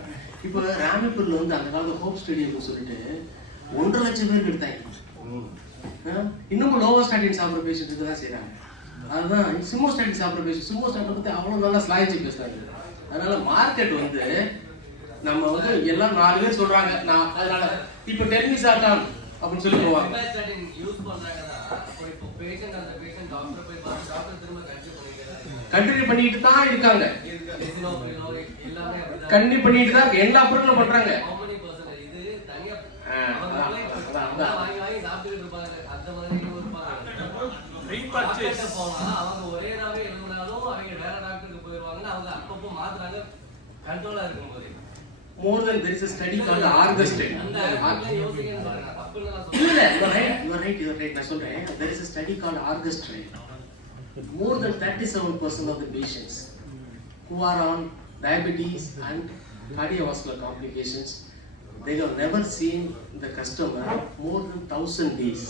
இப்போ ராமப்பூர்ல அந்த காலத்தில் ஹோப் ஸ்டேடியம்னு சொல்லிட்டு 1.5 லட்சம் பேருக்கு எடுத்தாங்க. இன்னமும் லோவர் ஸ்டாட்டின் சாப்பிட்ற பேஷண்ட் தான் செய்யறாங்க. அதுதான் சிமோஸ்டாட்டின் சாப்பிட்ற பேஷண்ட். சிமோஸ்டாட்டை பற்றி அவ்வளோ நல்லா ஸ்லாய்ச்சி பேசுறாங்க. அதனால மார்க்கெட் நம்ம எல்லாம் 4 பேர் சொல்றாங்க. நான் அதனால இப்போ டெர்மிசாட்டான் அப்படின்னு சொல்லி போவாங்க. கண்டினியூ பண்ணிட்டு தான் இருக்காங்க. கண்டினியூ பண்ணிட்டு தான் எல்லா பொருளும் பண்றாங்க. அவங்க ஒரே நாவே எழுதினாலும் அவங்க வேற டாக்டருக்கு போயிடுவாங்க. அவங்க அப்பப்போ மாத்துறாங்க கண்ட்ரோலா இருக்கும்போது. More than there is a study called Argus. அந்த யோசிக்கணும் பாருங்க. தப்புன்னு நான் இல்ல you are right. நான் சொல்றேன். There is a study called Argus trial. More than 37% of the patients who are on diabetes and cardiovascular complications, they have never seen the customer more than 1000 days.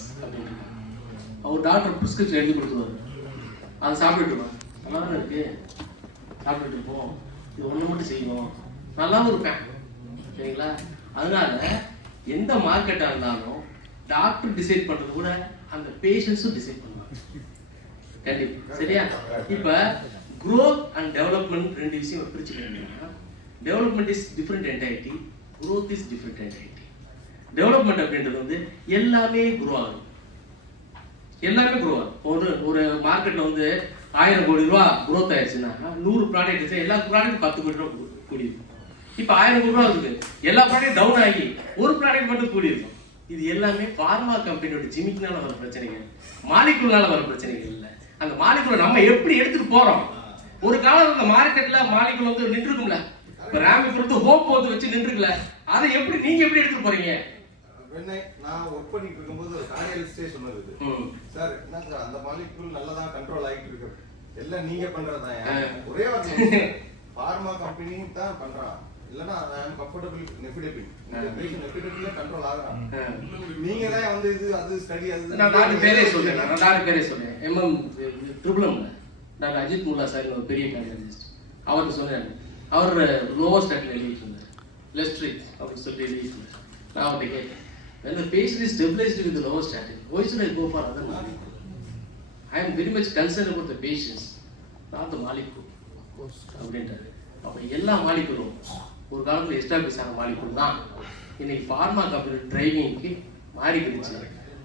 Our doctor prescription எழுதி கொடுத்துருவாரு. அதை சாப்பிட்டுருவோம். நல்லா தான் இருக்கு, சாப்பிட்டுட்டு இருப்போம், இது ஒன்று மட்டும் செய்வோம், நல்லாவும் இருப்பேன். சரிங்களா? அதனால எந்த மார்க்கெட்டாக இருந்தாலும் டாக்டர் டிசைட் பண்ணுறது கூட அந்த பேஷண்ட்ஸும் டிசைட் பண்ணுவாங்க. கண்டிப்பாக. சரியா? இப்போ growth and development 2 விஷயம் பிரிச்சுக்கிட்டீங்கன்னா, development is different entity, growth is different entity. Development அப்படின்றது எல்லாமே க்ரோ ஆகும். எல்லாமே க்ரோ ஆகும். ஒரு மார்க்கெட்டில் 1000 கோடி ரூபா growth ஆயிடுச்சுன்னா 100 ப்ராடக்ட் எல்லா ப்ராடக்ட் 10 கோடி ரூபா கூடியிருக்கும். இப்போ 1000 கோடி ரூபா இருக்குது, எல்லா ப்ராடக்ட் டவுன் ஆகி ஒரு ப்ராடக்ட் மட்டும் கூடியிருக்கும். இது எல்லாமே ஃபார்மா கம்பெனியோட ஜிமிக்னால வர பிரச்சனைகள், மாலிகுல்னால வர பிரச்சனைகள் இல்லை. அந்த மாலிகுலை நம்ம எப்படி எடுத்துட்டு போறோம். ஒரு காலம் அந்த மார்க்கெட்ல மாலிகுல் வந்து நின்றுக்கும்ல, இப்போ ரேமி கொடுத்து ஹோப் வந்து வச்சு நின்றுக்கல, அதை எப்படி நீங்க எப்படி எடுத்துட்டு போறீங்க? நான் ஒர்க் பண்ணிட்டு இருக்கும்போது ஒரு கார்டியாலஜிஸ்டே சொன்னது, சார் என்ன சார் அந்த மாலிகுல் நல்லதா கண்ட்ரோல் ஆகிட்டு இருக்கு, எல்லாம் நீங்க பண்றதுதான். ஒரே வார்த்தை, பார்மா கம்பெனி தான் பண்றான், இல்லனா ஐ அம் கம்ஃபர்டபிள் நெஃபிடபிள் பேஷண்ட் நெஃபிடபிள்ல கண்ட்ரோல் ஆகுறான். நீங்க தான் வந்து இது அது ஸ்டடி அது நான் 4 பேரே சொல்றேன். எம்எம் ட்ரிபிள்எம்ல டாக்டர் அஜித் முல்லா சார் ஒரு பெரிய கார்டியாலஜிஸ்ட், அவருக்கு சொன்னேன். அவர் லோவர் ஸ்டாட்டில் எழுதிட்டு இருந்தார், லெஸ்ட்ரிக் அப்படின்னு சொல்லி எழுதிட்டு இருந்தார். நான் அவர்கிட்ட கேட்டேன், when the patient is stabilized with the lower statin, why should I go for other molecule? I am very much concerned about the patients, not the molecule. அப்படின்றாரு. அப்போ எல்லா மாலிகுலும் ஒரு காலத்தில் எஸ்டாப்ளிஷ் ஆன மாலிகுல் தான் இன்னைக்கு ஃபார்மா கம்பெனி டிரைவிங்க்கு மாறிக்கிடுச்சு.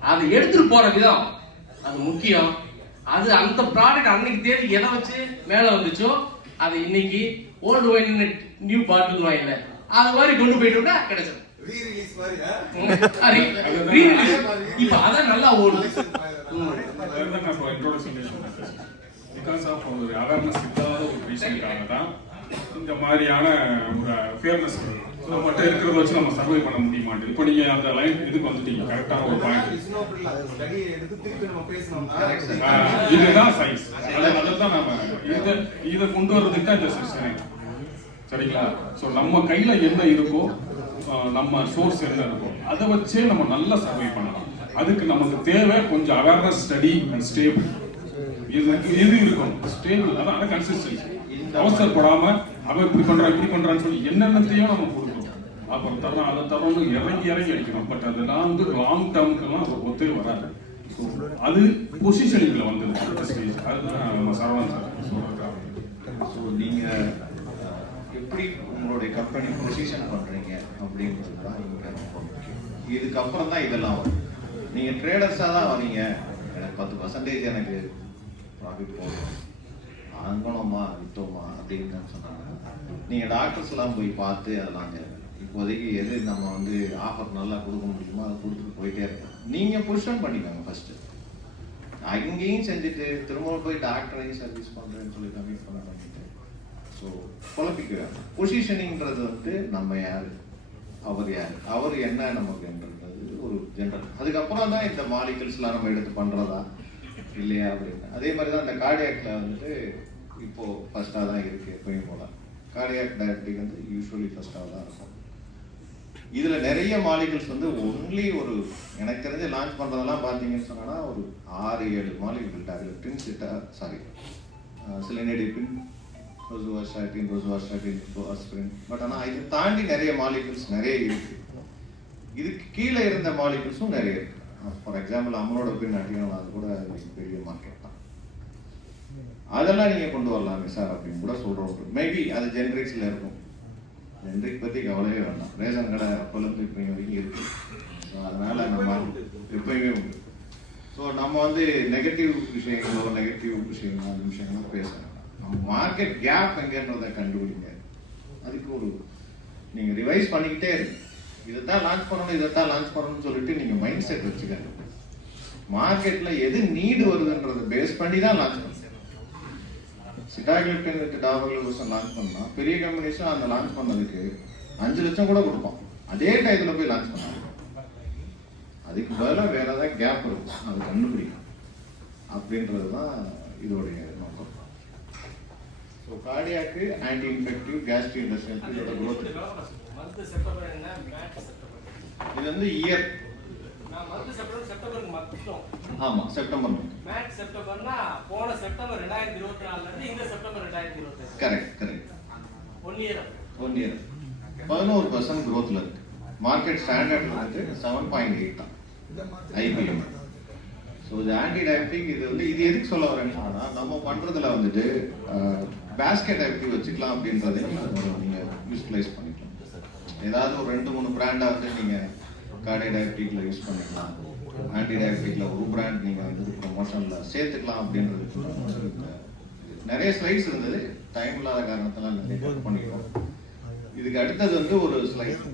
அதை எடுத்துட்டு போற விதம் அது முக்கியம். அது அந்த ப்ராடக்ட் அன்னைக்கு தேதி எதை வச்சு மேலே வந்துச்சோ அதை இன்னைக்கு ஓல்டு வைன் நியூ பாட்டில் வாங்கல அது மாதிரி கொண்டு போயிட்டோம்னா கிடைச்சது. இப்ப அதான் நல்லா ஓடுது. பிகாஸ் ஆஃப் ஒரு அவேர்னஸ் இல்லாத ஒரு ரீசனுக்காக தான் இந்த மாதிரியான ஒரு ஃபேர்னஸ் மட்டும் இருக்கிறத வச்சு நம்ம சர்வை பண்ண முடிய மாட்டேங்குது. இப்போ நீங்க அந்த லைன் இதுக்கு வந்துட்டீங்க, கரெக்டான ஒரு பாயிண்ட். இதுதான் சயின்ஸ், அதான் நம்ம இதை கொண்டு வர்றதுக்கு தான் இந்த செஷன், சரிங்களா? ஸோ நம்ம கையில என்ன இருக்கோ, நம்ம சோர்ஸ் என்ன இருக்கோ அதை வச்சே நம்ம நல்லா சர்வை பண்ணலாம். அதுக்கு நமக்கு தேவை கொஞ்சம் அவேர்னஸ், ஸ்டடி அண்ட் ஸ்டேபிள். இது இருக்கும் ஸ்டேபிள், அதான் கன்சிஸ்டன்சி. அவசரப்படாம அவன் இப்படி பண்றான்னு சொல்லி என்னென்னத்தையும் நம்ம கொடுக்கணும். அப்புறம் தரோம் அதை தரோம்னு இறங்கி அடிக்கணும். பட் அதெல்லாம் வந்து லாங் டேர்முக்கெல்லாம் ஒத்தே வராது. ஸோ அது பொசிஷனிங்ல வந்தது ஸ்டேஜ். அதுதான் நம்ம சரவணன் சார் சொல்றாங்க. ஸோ நீங்க எப்படி உங்களுடைய கம்பெனி பொசிஷன் பண்றீங்க அப்படின்றது தான் இங்க ரொம்ப முக்கியம். இதுக்கப்புறம் தான் இதெல்லாம் வரும். நீங்க ட்ரேடர்ஸா தான் வரீங்க, எனக்கு 10% எனக்கு ப்ராஃபிட் போகும், வாங்கணுமா வித்தோமா அப்படின்னு சொன்னாங்க. நீங்க டாக்டர்ஸ் எல்லாம் போய் பார்த்து அதெல்லாம் இப்போதைக்கு எது நம்ம வந்து ஆஃபர் நல்லா கொடுக்க முடியுமோ அதை கொடுத்துட்டு போயிட்டே இருக்கோம். நீங்க பொசிஷன் பண்ணிக்கோங்க ஃபர்ஸ்ட். அங்கேயும் செஞ்சுட்டு திரும்ப போய் டாக்டரையும் சர்வீஸ் பண்றேன்னு சொல்லி கமிட் பண்ணிட்டு ஸோ குழப்பிக்கிறாங்க. பொசிஷனிங்கிறது வந்து நம்ம யாரு, அவர் யாரு, அவர் என்ன நமக்குன்றது ஒரு ஜென்ரல். அதுக்கப்புறம் தான் இந்த மாலிகல்ஸ்லாம் நம்ம எடுத்து பண்றதா இல்லையா அப்படின்னு. அதே மாதிரி தான் இந்த கார்டியாக்ல வந்துட்டு இப்போ ஃபர்ஸ்டாக தான் இருக்கு. எப்பயும் போல கார்டியாக் டயபெட்டிக் வந்து யூஸ்வலி ஃபர்ஸ்டாக தான் இருக்கும். இதுல நிறைய மாலிகல்ஸ் வந்து ஒன்லி ஒரு எனக்கு தெரிஞ்சு லான்ச் பண்றதெல்லாம் பார்த்தீங்கன்னு சொன்னா ஒரு 6-7 மாலிகல் டாக்லெட்டின் சிலினேடிபின், ரோசுவாஸ்டாட்டின், ஆஸ்பிரின். பட் ஆனால் இதை தாண்டி நிறைய மாலிகல்ஸ் நிறைய இருக்கு. இதுக்கு கீழே இருந்த மாலிகல்ஸும் நிறைய இருக்கு. ஃபார் எக்ஸாம்பிள் அமலோட பின் அட்டினோல், அது கூட பெரிய மார்க்கெட் தான். அதெல்லாம் நீங்க கொண்டு வரலாமே சார் அப்படின்னு கூட சொல்றோம். மேபி அது ஜென்ரிக்ஸ்ல இருக்கும். ஜென்ரிக் பத்தி கவலையே வேண்டாம், ரேஷன் கடை அப்போலேருந்து இப்போ வரைக்கும் இருக்கு. ஸோ அதனால நம்ம எப்பயுமே உண்டு. ஸோ நம்ம வந்து நெகட்டிவ் விஷயங்களோ அந்த விஷயங்களோ பேசணும். நம்ம மார்க்கெட் கேப் எங்கன்றதை கண்டுபிடிங்க. அதுக்கு ஒரு நீங்க ரிவைஸ் பண்ணிக்கிட்டே இருக்கு. இதைத்தான் லான்ச் பண்ணணும்னு சொல்லிட்டு நீங்க மைண்ட் செட் வச்சுக்கணும். மார்க்கெட்ல எது நீடு வருதுன்றத பேஸ் பண்ணி தான் லான்ச் பண்ணுங்க. சிட்டாகிலிப்டின் வித் டாபர்கிலோசன் லான்ச் பண்ணா பெரிய கம்பெனிஸும் அந்த லான்ச் பண்ணதுக்கு 5 லட்சம் கூட கொடுப்போம். அதே டயத்துல போய் லான்ச் பண்ணாங்க. அதுக்கு பதிலாக வேற ஏதாவது கேப் இருக்கும், அதை கண்டுபிடிக்கும் அப்படின்றது தான் இதோடைய நோக்கம். So cardiac anti infective gastric industrial இதோட growth. இது வந்து இயர் ஆமா செப்டம்பர் மேட் செப்டம்பர்னா போன செப்டம்பர் 2024 இருந்து இந்த செப்டம்பர் 2025 கரெக்ட் 1 இயர் 11% growthல இருக்கு. மார்க்கெட் ஸ்டாண்டர்ட் வந்து 7.8 தான் IBM. ஸோ இது ஆன்டி டயபெட்டிக். இது வந்து இது எதுக்கு சொல்ல வரேன்னு சொன்னா நம்ம பண்றதுல வந்துட்டு பேஸ்கெட் டயபெட்டிக் வச்சுக்கலாம் அப்படின்றதையும் நீங்க யூட்டிலைஸ் பண்ணிக்கலாம். ஏதாவது ஒரு 2-3 பிராண்டை வந்து நீங்க கார்டியோ டயபெட்டிக்ல யூஸ் பண்ணிக்கலாம், ஆன்டி டயபெட்டிக்ல ஒரு பிராண்ட் நீங்க வந்து ப்ரொமோஷன்ல சேர்த்துக்கலாம் அப்படின்றது நிறைய ஸ்லைட்ஸ் இருந்தது, டைம் இல்லாத காரணத்தினால நிறைய கட் பண்ணிட்டோம். இதுக்கு அடுத்தது வந்து ஒரு ஸ்லைட்.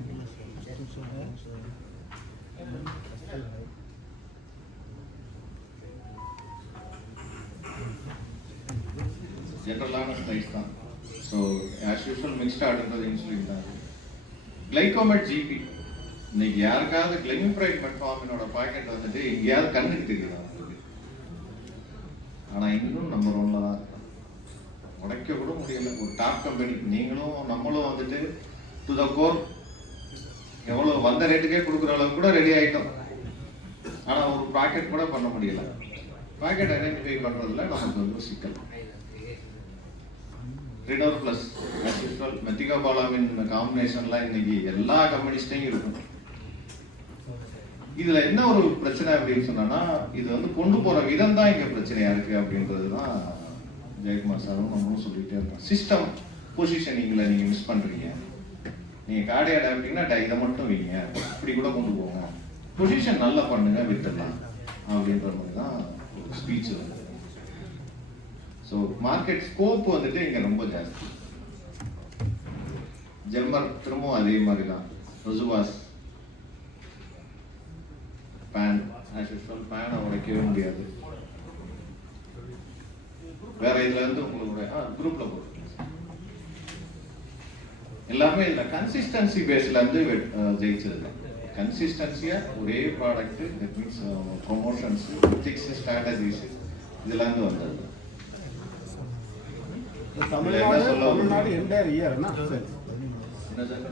ஜெனரலான ஸ்லைட்ஸ் தான். ஸோ ஆஸ் யூஸ்வல் மிக்ஸ்ட் ஆர்டர்ன்றது இன்சுலின் தான். கிளைகோமெட் ஜிபி, இன்னைக்கு யாருக்காவது கிளைமிப்ரைட் மெட்ஃபார்மினோட பாக்கெட் வந்துட்டு எங்கேயாவது கண்ணுக்கு தெரியுதா? ஆனா இன்னும் நம்பர் 1ல தான் இருக்கும். உடைக்க கூட முடியல. ஒரு டாப் கம்பெனி, நீங்களும் நம்மளும் வந்துட்டு டு த கோர் எவ்வளவு வந்த ரேட்டுக்கே கொடுக்குற அளவுக்கு கூட ரெடி ஆயிட்டோம். ஆனா ஒரு பாக்கெட் கூட பண்ண முடியல. பாக்கெட் ஐடென்டிஃபை பண்றதுல நமக்கு வந்து சிக்கல். ரிடோர் பிளஸ் மெத்திகோபாலாமின் காம்பினேஷன்ல இன்னைக்கு எல்லா கம்பெனிஸ்டையும் இருக்கும். இதுல என்ன ஒரு பிரச்சனை அப்படின்னு சொன்னா, இது வந்து கொண்டு போற விதம் தான் இங்க பிரச்சனையா இருக்கு அப்படின்றதுதான் ஜெயக்குமார் சாரும் நம்மளும் சொல்லிட்டே இருக்கோம். சிஸ்டம் பொசிஷனிங்ல நீங்க மிஸ் பண்றீங்க. நீங்க கார்டியாக் அப்படின்னா இதை மட்டும் வைங்க, இப்படி கூட கொண்டு போங்க, பொசிஷன் நல்லா பண்ணுங்க, வித்துடலாம் அப்படின்ற மாதிரி தான் ஸ்பீச் வந்து. ஸோ மார்க்கெட் ஸ்கோப் வந்துட்டு இங்க ரொம்ப ஜாஸ்தி. ஜெம்மர் திரும்பவும் அதே மாதிரி தான். ருசுவாஸ் பேன், பேனை உடைக்கவே முடியாது. வேற இதுல இருந்து உங்களுடைய குரூப்ல போட்டு எல்லாமே இல்ல, கன்சிஸ்டன்சி பேஸ்ல இருந்து ஜெயிச்சது. கன்சிஸ்டன்சியா ஒரே product, that means promotions, fixed strategies இதுல இருந்து வந்தது. Tamil Nadu entire year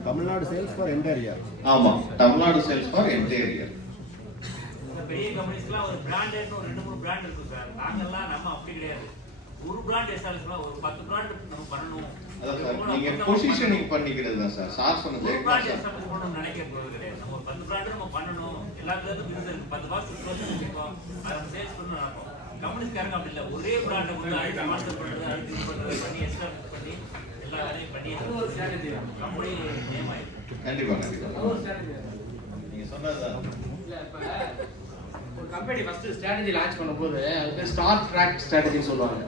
Tamil Nadu sales for entire year. ஆமா, Tamil Nadu sales for entire year. பெரிய கம்பெனிஸ்லாம் ஒரு பிராண்டட்னு ஒரு 2-3 பிராண்ட் இருக்கு சார். நாங்கெல்லாம் நம்ம அப்படி கிடையாது. ஒரு பிராண்ட் எஸ்டாலிஷ்மென்ட் ஒரு 10 பிராண்ட் நம்ம பண்ணணும். அதான் சார், நீங்க பொசிஷனிங் பண்ணிக்கிறது தான் சார். சார் சொன்ன ஜெயக்குமார் சார் பண்ணனும் நினைக்க போறது கிடையாது. நம்ம ஒரு 10 பிராண்ட் நம்ம பண்ணணும். எல்லாத்துலயும் பிசினஸ் இருக்கு. 10 பாக்ஸ் க்ளோஸ் பண்ணிப்போம். அத சேல்ஸ் பண்ணனும் நினைப்போம். கம்பெனிஸ்காரங்க அப்படி இல்ல. ஒரே பிராண்ட வந்து அழுத்தி மாஸ்டர் பண்றது, அழுத்தி பண்றது பண்ணி எஸ்டாலிஷ் பண்ணி எல்லா வேலையும் பண்ணி ஒரு ஸ்ட்ராட்டஜி கம்பெனி நேம் ஆயிடுச்சு. கண்டிப்பா கண்டிப்பா ஒரு ஸ்ட்ராட்டஜி நீங்க சொன்னதுதான். இல்ல இப்ப ஒரு கம்பெனி ஃபர்ஸ்ட் ஸ்ட்ராட்டஜி லான்ச் பண்ணும்போது அதுக்கு ஸ்டார் ட்ராக் ஸ்ட்ராட்டஜின்னு சொல்லுவாங்க.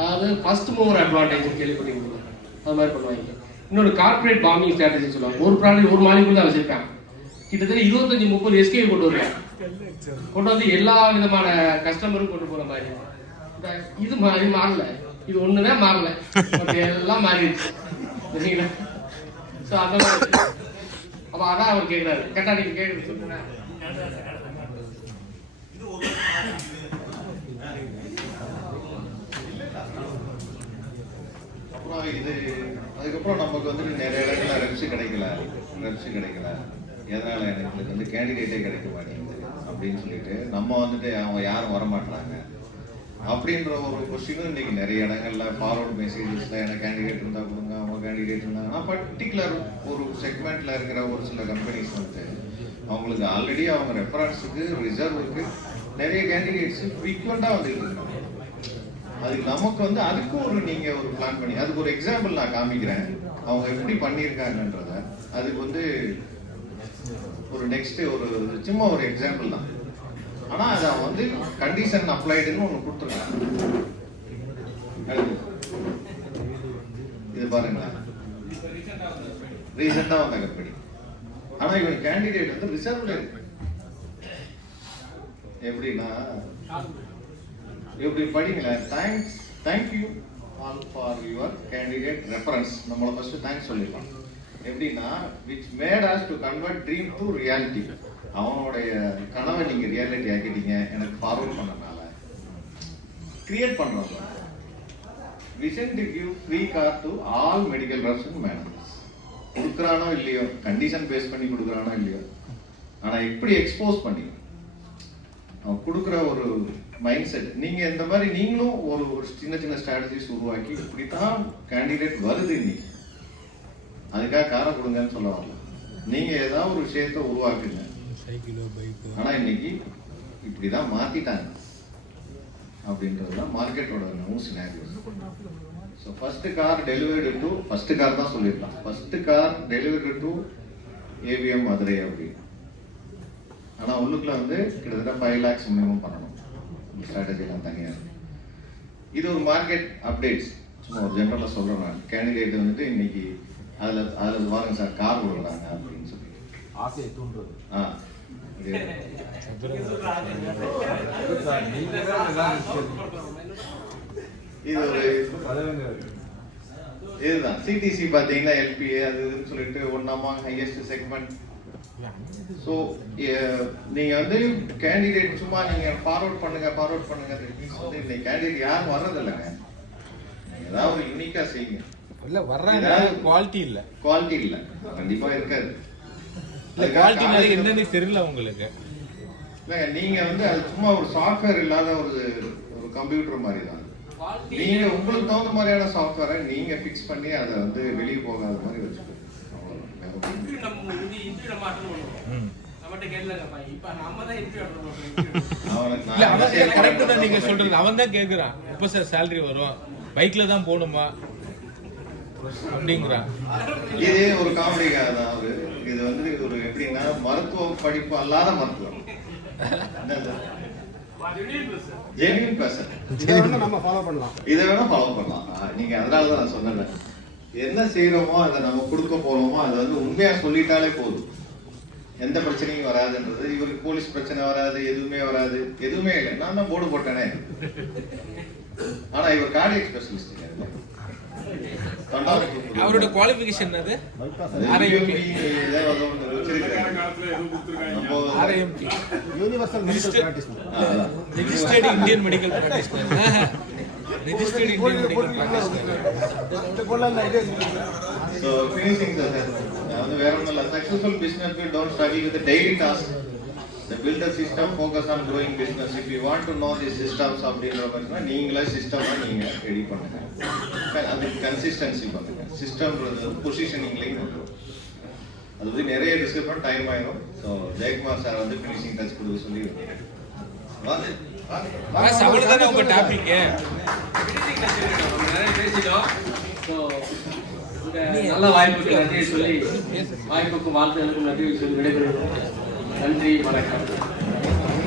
அதாவது ஃபர்ஸ்ட் மூவர் அட்வான்டேஜ் கேள்விப்பட்டிருக்கீங்க, அது மாதிரி பண்ணுவாங்க. இன்னொரு கார்பரேட் பாம்பிங் ஸ்ட்ராட்டஜின்னு சொல்லுவாங்க. ஒரு ப்ராடக்ட் ஒரு மாலிகுல் தான் வச்சிருக்காங்க. கிட்டத்தட்ட 25-30 எஸ்கே கொண்டு வருவாங்க. கொண்டு வந்து எல்லா விதமான கஸ்டமரும் கொண்டு போற மாதிரி. இது மாறல, இது ஒண்ணுதான் மாறல, எல்லாம் மாறிடுச்சு. சரிங்களா? ஸோ அந்த மாதிரி அப்ப அதான் அவர் கேட்கிறாரு. கேட்டா நீங்க கேட்குறது சொல்லுங்க. அப்புறம் இது அதுக்கப்புறம் நமக்கு வந்துட்டு நிறைய இடங்கள்ல ரெப்ஸ் கிடைக்கல. எதனால எனக்கு வந்து கேண்டிடேட்டே கிடைக்க மாட்டேங்குது அப்படின்னு சொல்லிட்டு நம்ம வந்துட்டு அவங்க யாரும் வரமாட்டாங்க அப்படின்ற ஒரு கொஸ்டினும் இன்னைக்கு நிறைய இடங்கள்ல ஃபார்வர்ட் மெசேஜஸ்ல எனக்கு கேண்டிடேட் இருந்தா கொடுங்க, அவங்க கேண்டிடேட் இருந்தாங்கன்னா பர்டிகுலர் ஒரு செக்மெண்ட்ல இருக்கிற ஒரு சில கம்பெனிஸ் வந்து அவங்களுக்கு ஆல்ரெடி அவங்க ரெஃபரன்ஸுக்கு ரிசர்வுக்கு நிறைய கேண்டிடேட்ஸ் ஃப்ரீக்வெண்டா வந்துட்டு இருக்காங்க. அதுக்கு நமக்கு வந்து அதுக்கு ஒரு நீங்க ஒரு பிளான் பண்ணி, அதுக்கு ஒரு எக்ஸாம்பிள் நான் காமிக்கிறேன் அவங்க எப்படி பண்ணியிருக்காங்கன்றத. அதுக்கு வந்து ஒரு நெக்ஸ்ட் ஒரு சும்மா ஒரு எக்ஸாம்பிள் தான். ஆனா அதை வந்து கண்டிஷன் அப்ளைடுன்னு ஒண்ணு கொடுத்துருக்காங்க. இது பாருங்களேன், ரீசெண்டா வந்த கம்பெனி. ஆனா இவன் கேண்டிடேட் வந்து ரிசர்வ்ல இருக்கு. எப்படின்னா இப்படி படிங்களேன். Thank you all for your candidate reference. நம்மளை ஃபர்ஸ்ட் தேங்க்ஸ் சொல்லிடலாம். எப்படின்னா which made us to convert dream to reality. அவனுடைய கனவை நீங்க ரியாலிட்டி ஆக்கிட்டீங்க எனக்கு ஃபார்வர்ட் பண்ணனால. கிரியேட் பண்றோம். Vision to give free car to all medical reps and managers. கொடுக்குறானோ இல்லையோ, கண்டிஷன் பேஸ் பண்ணி கொடுக்குறானோ இல்லையோ, ஆனா எப்படி எக்ஸ்போஸ் பண்ணி அவன் கொடுக்குற ஒரு மைண்ட் செட். நீங்க இந்த மாதிரி நீங்களும் ஒரு சின்ன ஸ்ட்ராட்டஜிஸ் உருவாக்கி இப்படித்தான் கேண்டிடேட் வருது. இன்னைக்கு அதுக்காக காரை கொடுங்கன்னு சொல்ல வரல. நீங்க ஏதாவது ஒரு விஷயத்த உருவாக்குங்க. ஆனா இன்னைக்கு இப்படிதான் மாத்திட்டாங்க அப்படின்றதுதான் மார்க்கெட்டோட new scenario. So first car delivered to first car தான் சொல்லியிருக்கலாம். First car delivered to AVM Madurai அப்படின்னு. ஆனா உள்ளுக்குள்ள வந்து கிட்டத்தட்ட 5 lakhs மினிமம் பண்ணணும். ஸ்ட்ராட்டஜிலாம் தனியாக இருக்கு. இது ஒரு மார்க்கெட் அப்டேட்ஸ், சும்மா ஒரு ஜென்ரலாக சொல்கிறேன் நான். கேண்டிடேட் வந்துட்டு இன்னைக்கு அதில் வாங்க சார் கார் கொடுக்குறாங்க அப்படின்னு சொல்லிட்டு ஆசையை தூண்டுறது. இது ஒரு இதுதான் சிடிசி பார்த்தீங்கன்னா எல்பிஏ அது இதுன்னு சொல்லிட்டு ஒன்னாமா ஹையஸ்ட் செக்மெண்ட். ஸோ நீங்க வந்து கேண்டிடேட் சும்மா நீங்க ஃபார்வர்ட் பண்ணுங்க வந்து இன்னைக்கு கேண்டிடேட் யாரும் வர்றதில்லைங்க. ஏதாவது ஒரு யூனிக்கா செய்யுங்க. இல்ல வர்றாங்க, குவாலிட்டி இல்ல கண்டிப்பா இருக்காது. இல்ல குவாலிட்டினால என்னன்னு தெரியல உங்களுக்கு. இல்லைங்க, நீங்க வந்து அது சும்மா ஒரு சாஃப்ட்வேர் இல்லாத ஒரு கம்ப்யூட்டர் மாதிரி தான். நீங்க உங்களுக்கு தகுந்த மாதிரியான சாஃப்ட்வேரை நீங்க ஃபிக்ஸ் பண்ணி அதை வந்து வெளியே போகாத மாதிரி வச்சுக்கோங்க. நீங்க சொல்றது அவன் தான் கேக்குறான். எப்ப சார் சேலரி வரும், பைக்ல தான் போகணுமா அப்படிங்கிறான். இதே ஒரு காமெடிக்காக தான் அவரு. இது வந்து ஒரு எப்படின்னா மருத்துவ படிப்பு அல்லாத மருத்துவம். Genuine person. இதை நம்ம ஃபாலோ பண்ணலாம். இதை வேணா ஃபாலோ பண்ணலாம். நீங்க அதனாலதான் நான் சொன்னேன், என்ன செய்யறோமோ அதை நம்ம கொடுக்க போறோமோ அதை வந்து உண்மையா சொல்லிட்டாலே போதும், எந்த பிரச்சனையும் வராதுன்றது. இவருக்கு போலீஸ் பிரச்சனை வராது, எதுவுமே இல்லை. நான் தான் போர்டு போட்டேனே. ஆனா இவர் கார்டியக் ஸ்பெஷலிஸ்ட். அவரோட குவாலிஃபிகேஷன் என்னது? Universal medical practitioner, registered Indian medical practitioner. Registered Indian medical practitioner. So finishing the வந்து வேற ஒண்ணும் இல்ல. Successful business people don't struggle with the daily tasks. They build a system, focus on growing business. If you want to know these systems அப்படின்ற மாதிரினா நீங்களே சிஸ்டமா நீங்க ரெடி பண்ணுங்க. அது கன்சிஸ்டன்சி பண்ணுங்க. சிஸ்டம்ன்றது பொசிஷனிங்லையும் வரும். அது வந்து நிறைய டிஸ்கஸ் பண்ண டைம் ஆயிடும். ஸோ ஜெயக்குமார் சார் வந்து ஃபினிஷிங் டச் கொடுக்க சொல்லி அவ்வளவுதானே உங்க டாபிக். நிறைய பேசிட்டோம். நல்ல வாய்ப்புக்கு நன்றி சொல்லி, வாய்ப்புக்கும் வாழ்த்துகளுக்கும் நன்றி சொல்லி விடைபெறுகிறோம். நன்றி, வணக்கம்.